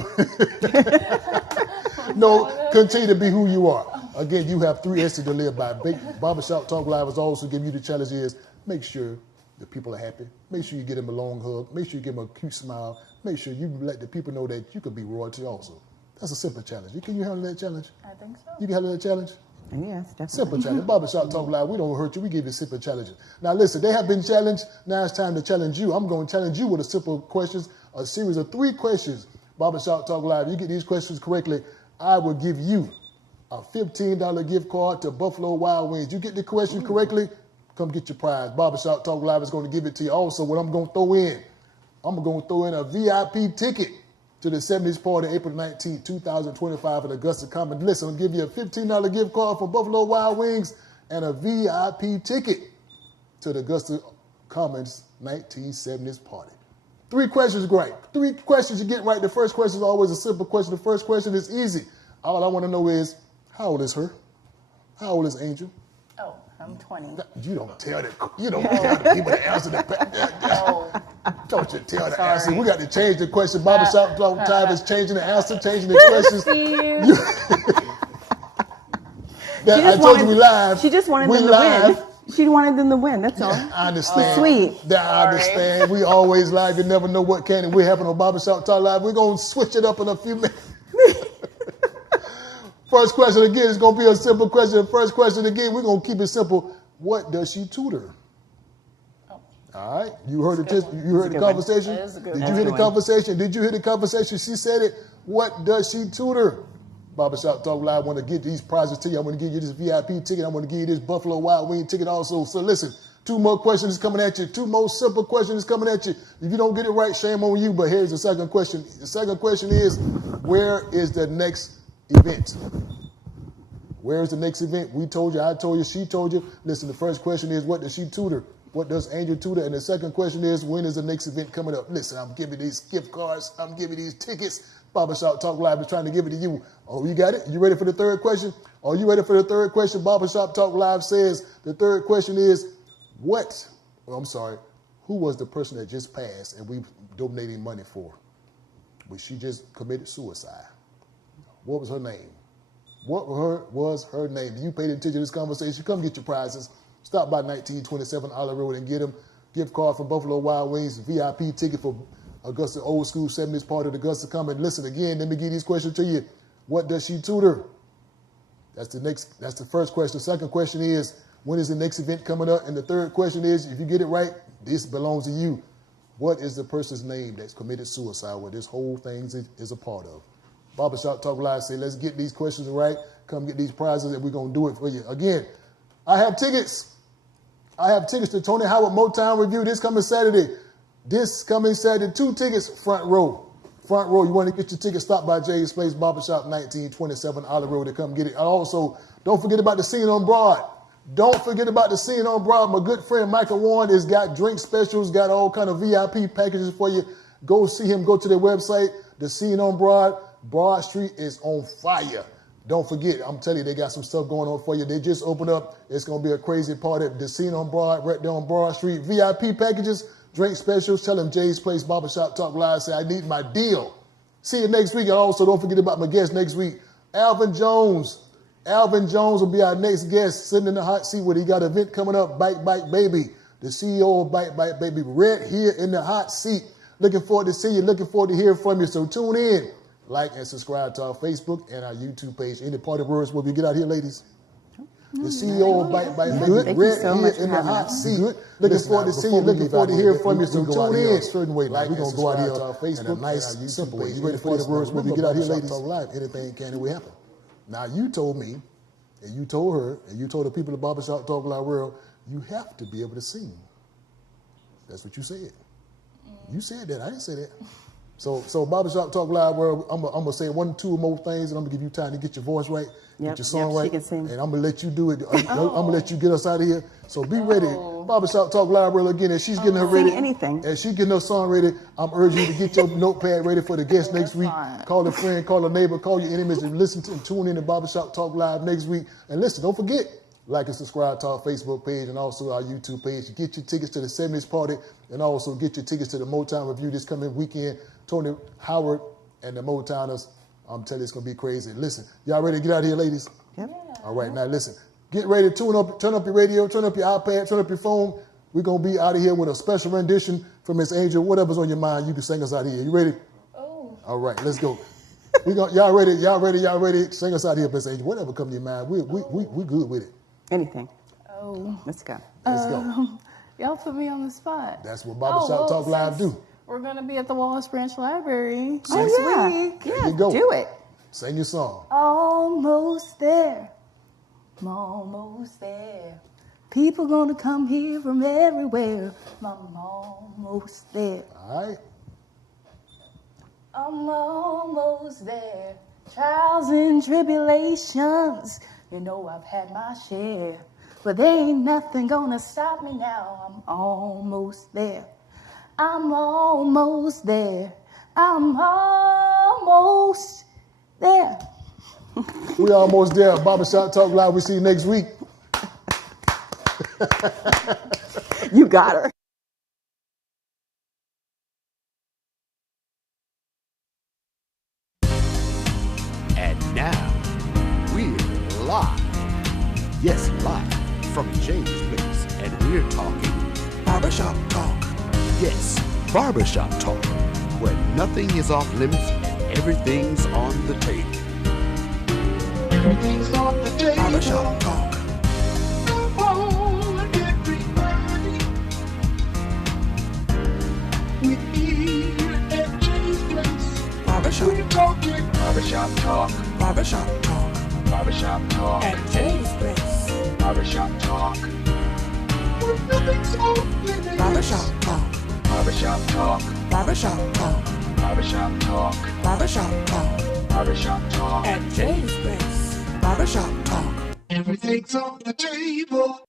No, continue to be who you are. Again, you have 3 S's to live by. Barbershop Talk Live is also giving you the challenge is make sure the people are happy. Make sure you give them a long hug. Make sure you give them a cute smile. Make sure you let the people know that you could be royalty also. That's a simple challenge. Can you handle that challenge? I think so. You can handle that challenge? Yes, definitely. Simple challenge. Barbershop Talk Live, we don't hurt you. We give you simple challenges. Now listen, they have been challenged. Now it's time to challenge you. I'm going to challenge you with a simple questions, a series of 3 questions. Barbershop Talk Live, you get these questions correctly, I will give you a $15 gift card to Buffalo Wild Wings. You get the questions correctly, come get your prize. Barbershop Talk Live is going to give it to you. Also, what I'm going to throw in, I'm going to throw in a VIP ticket to the 70s party, April 19, 2025 at Augusta Commons. Listen, I'm going to give you a $15 gift card for Buffalo Wild Wings and a VIP ticket to the Augusta Commons 1970s party. 3 questions, great. 3 questions you get right. The first question is always a simple question. The first question is easy. All I want to know is, how old is her? How old is Angel? Oh, I'm 20. You don't tell the people the answer. Don't you tell the answer. We got to change the question. Barbershop Talk Time is changing the answer, changing the questions. I told you we live. She just wanted we them to live. win. She wanted them to win, that's all. I understand. Sweet. I understand. We always live. You never know what can and will happen on Barbershop Talk Live. We're going to switch it up in a few minutes. First question again is going to be a simple question. First question again, we're going to keep it simple. What does she tutor? Oh. All right. You heard the conversation? That is a good Did one. you hear the conversation? Did you hear the conversation? She said it. What does she tutor? Barbershop Talk Live, I want to give these prizes to you. I want to give you this VIP ticket. I want to give you this Buffalo Wild Wing ticket also. So listen, 2 more questions coming at you. 2 more simple questions coming at you. If you don't get it right, shame on you. But here's the second question. The second question is, where is the next event? Where is the next event? We told you, I told you, she told you. Listen, the first question is, what does she tutor? What does Angel tutor? And the second question is, when is the next event coming up? Listen, I'm giving these gift cards. I'm giving these tickets. Barbershop Talk Live is trying to give it to you. Oh, you got it? You ready for the third question? Are you ready for the third question? Barbershop Talk Live says the third question is, who was the person that just passed and we donating money for? But she just committed suicide. What was her name? What was her name? You paid attention to this conversation. Come get your prizes. Stop by 1927 Olive Road and get them. Gift card from Buffalo Wild Wings, VIP ticket for Augusta Old School 70s part of Augusta. Come and listen again. Let me give these questions to you. What does she tutor? That's the first question. The second question is, when is the next event coming up? And the third question is, if you get it right, this belongs to you. What is the person's name that's committed suicide, what this whole thing is a part of? Barbershop Talk Live say, let's get these questions right. Come get these prizes and we're going to do it for you. Again, I have tickets. I have tickets to Tony Howard Motown Review this coming Saturday. 2 tickets, front row. Front row, you want to get your tickets, stop by Jay's Place, Barbershop, 1927 Olive Road to come get it. Also, don't forget about the Scene on Broad. Don't forget about the Scene on Broad. My good friend Michael Warren has got drink specials, got all kind of VIP packages for you. Go see him, go to their website. The Scene on Broad, Broad Street is on fire. Don't forget, I'm telling you, they got some stuff going on for you. They just opened up. It's going to be a crazy party. The Scene on Broad, right there on Broad Street. VIP packages, drink specials. Tell them Jay's Place, Barbershop Talk Live. Say, I need my deal. See you next week. And also, don't forget about my guest next week, Alvin Jones. Alvin Jones will be our next guest, sitting in the hot seat where he got an event coming up, Bike Baby. The CEO of Bike Baby, right here in the hot seat. Looking forward to see you. Looking forward to hearing from you. So tune in. Like and subscribe to our Facebook and our YouTube page. Any party words will we get out here, ladies? The CEO of Bike Baby, right here in the hot seat. Looking forward to see you. Looking forward to hearing from you. So tune in. A certain way. Like we're going to go out here to our Facebook and a nice, simple way. You ready for the words when we get out here, ladies? Talk Live. Anything can and will happen. Now, you told me, and you told her, and you told the people of Barbershop Talk Live World, you have to be able to sing. That's what you said. You said that. I didn't say that. So Barbershop Talk Live World, I'm going to say 2 more things, and I'm going to give you time to get your voice right, get your song right, and I'm going to let you do it. I'm going to let you get us out of here. So be ready. Barbershop Talk Live World again, and she's getting her ready. Sing anything. And she's getting her song ready. I'm urging you to get your notepad ready for the guest next week. Call a friend, call a neighbor, call your enemies, and listen to and tune in to Barbershop Talk Live next week. And listen, don't forget, like and subscribe to our Facebook page and also our YouTube page. Get your tickets to the 70s party and also get your tickets to the Motown Review this coming weekend. Tony Howard and the Motowners, I'm telling you, it's going to be crazy. Listen, y'all ready to get out of here, ladies? Yep. All right, now listen. Get ready to turn up your radio, turn up your iPad, turn up your phone. We're going to be out of here with a special rendition from Miss Angel. Whatever's on your mind, you can sing us out of here. You ready? Oh. All right, let's go. Y'all ready? Sing us out of here, Miss Angel. Whatever comes to your mind, we good with it. Anything. Oh. Let's go. Let's go. Y'all put me on the spot. That's what Barbershop Talk Live do. We're going to be at the Wallace Branch Library next yeah. week. There you go. Do it. Sing your song. Almost there. I'm almost there. People gonna come here from everywhere. I'm almost there. All right. I'm almost there. Trials and tribulations. You know I've had my share. But there ain't nothing gonna stop me now. I'm almost there. I'm almost there. I'm almost there. We almost there. Barbershop Talk Live. We see you next week. You got her. And now, we're live. Yes, live from James Place. And we're talking Barbershop Talk. Yes, Barbershop Talk, where nothing is off limits and everything's on the table. Everything's on the table. Barbershop Talk. Come on, everybody. We're here at Jay's Place. Barbershop. We're talking barbershop talk. Barbershop Talk. Barbershop talk. At James Place. Barbershop talk. Where nothing's off limits. Barbershop Talk. Barbershop talk. Barbershop Talk. Barbershop talk. Barbershop Talk. Barbershop talk. At James Place. Barbershop Talk. Everything's on the table.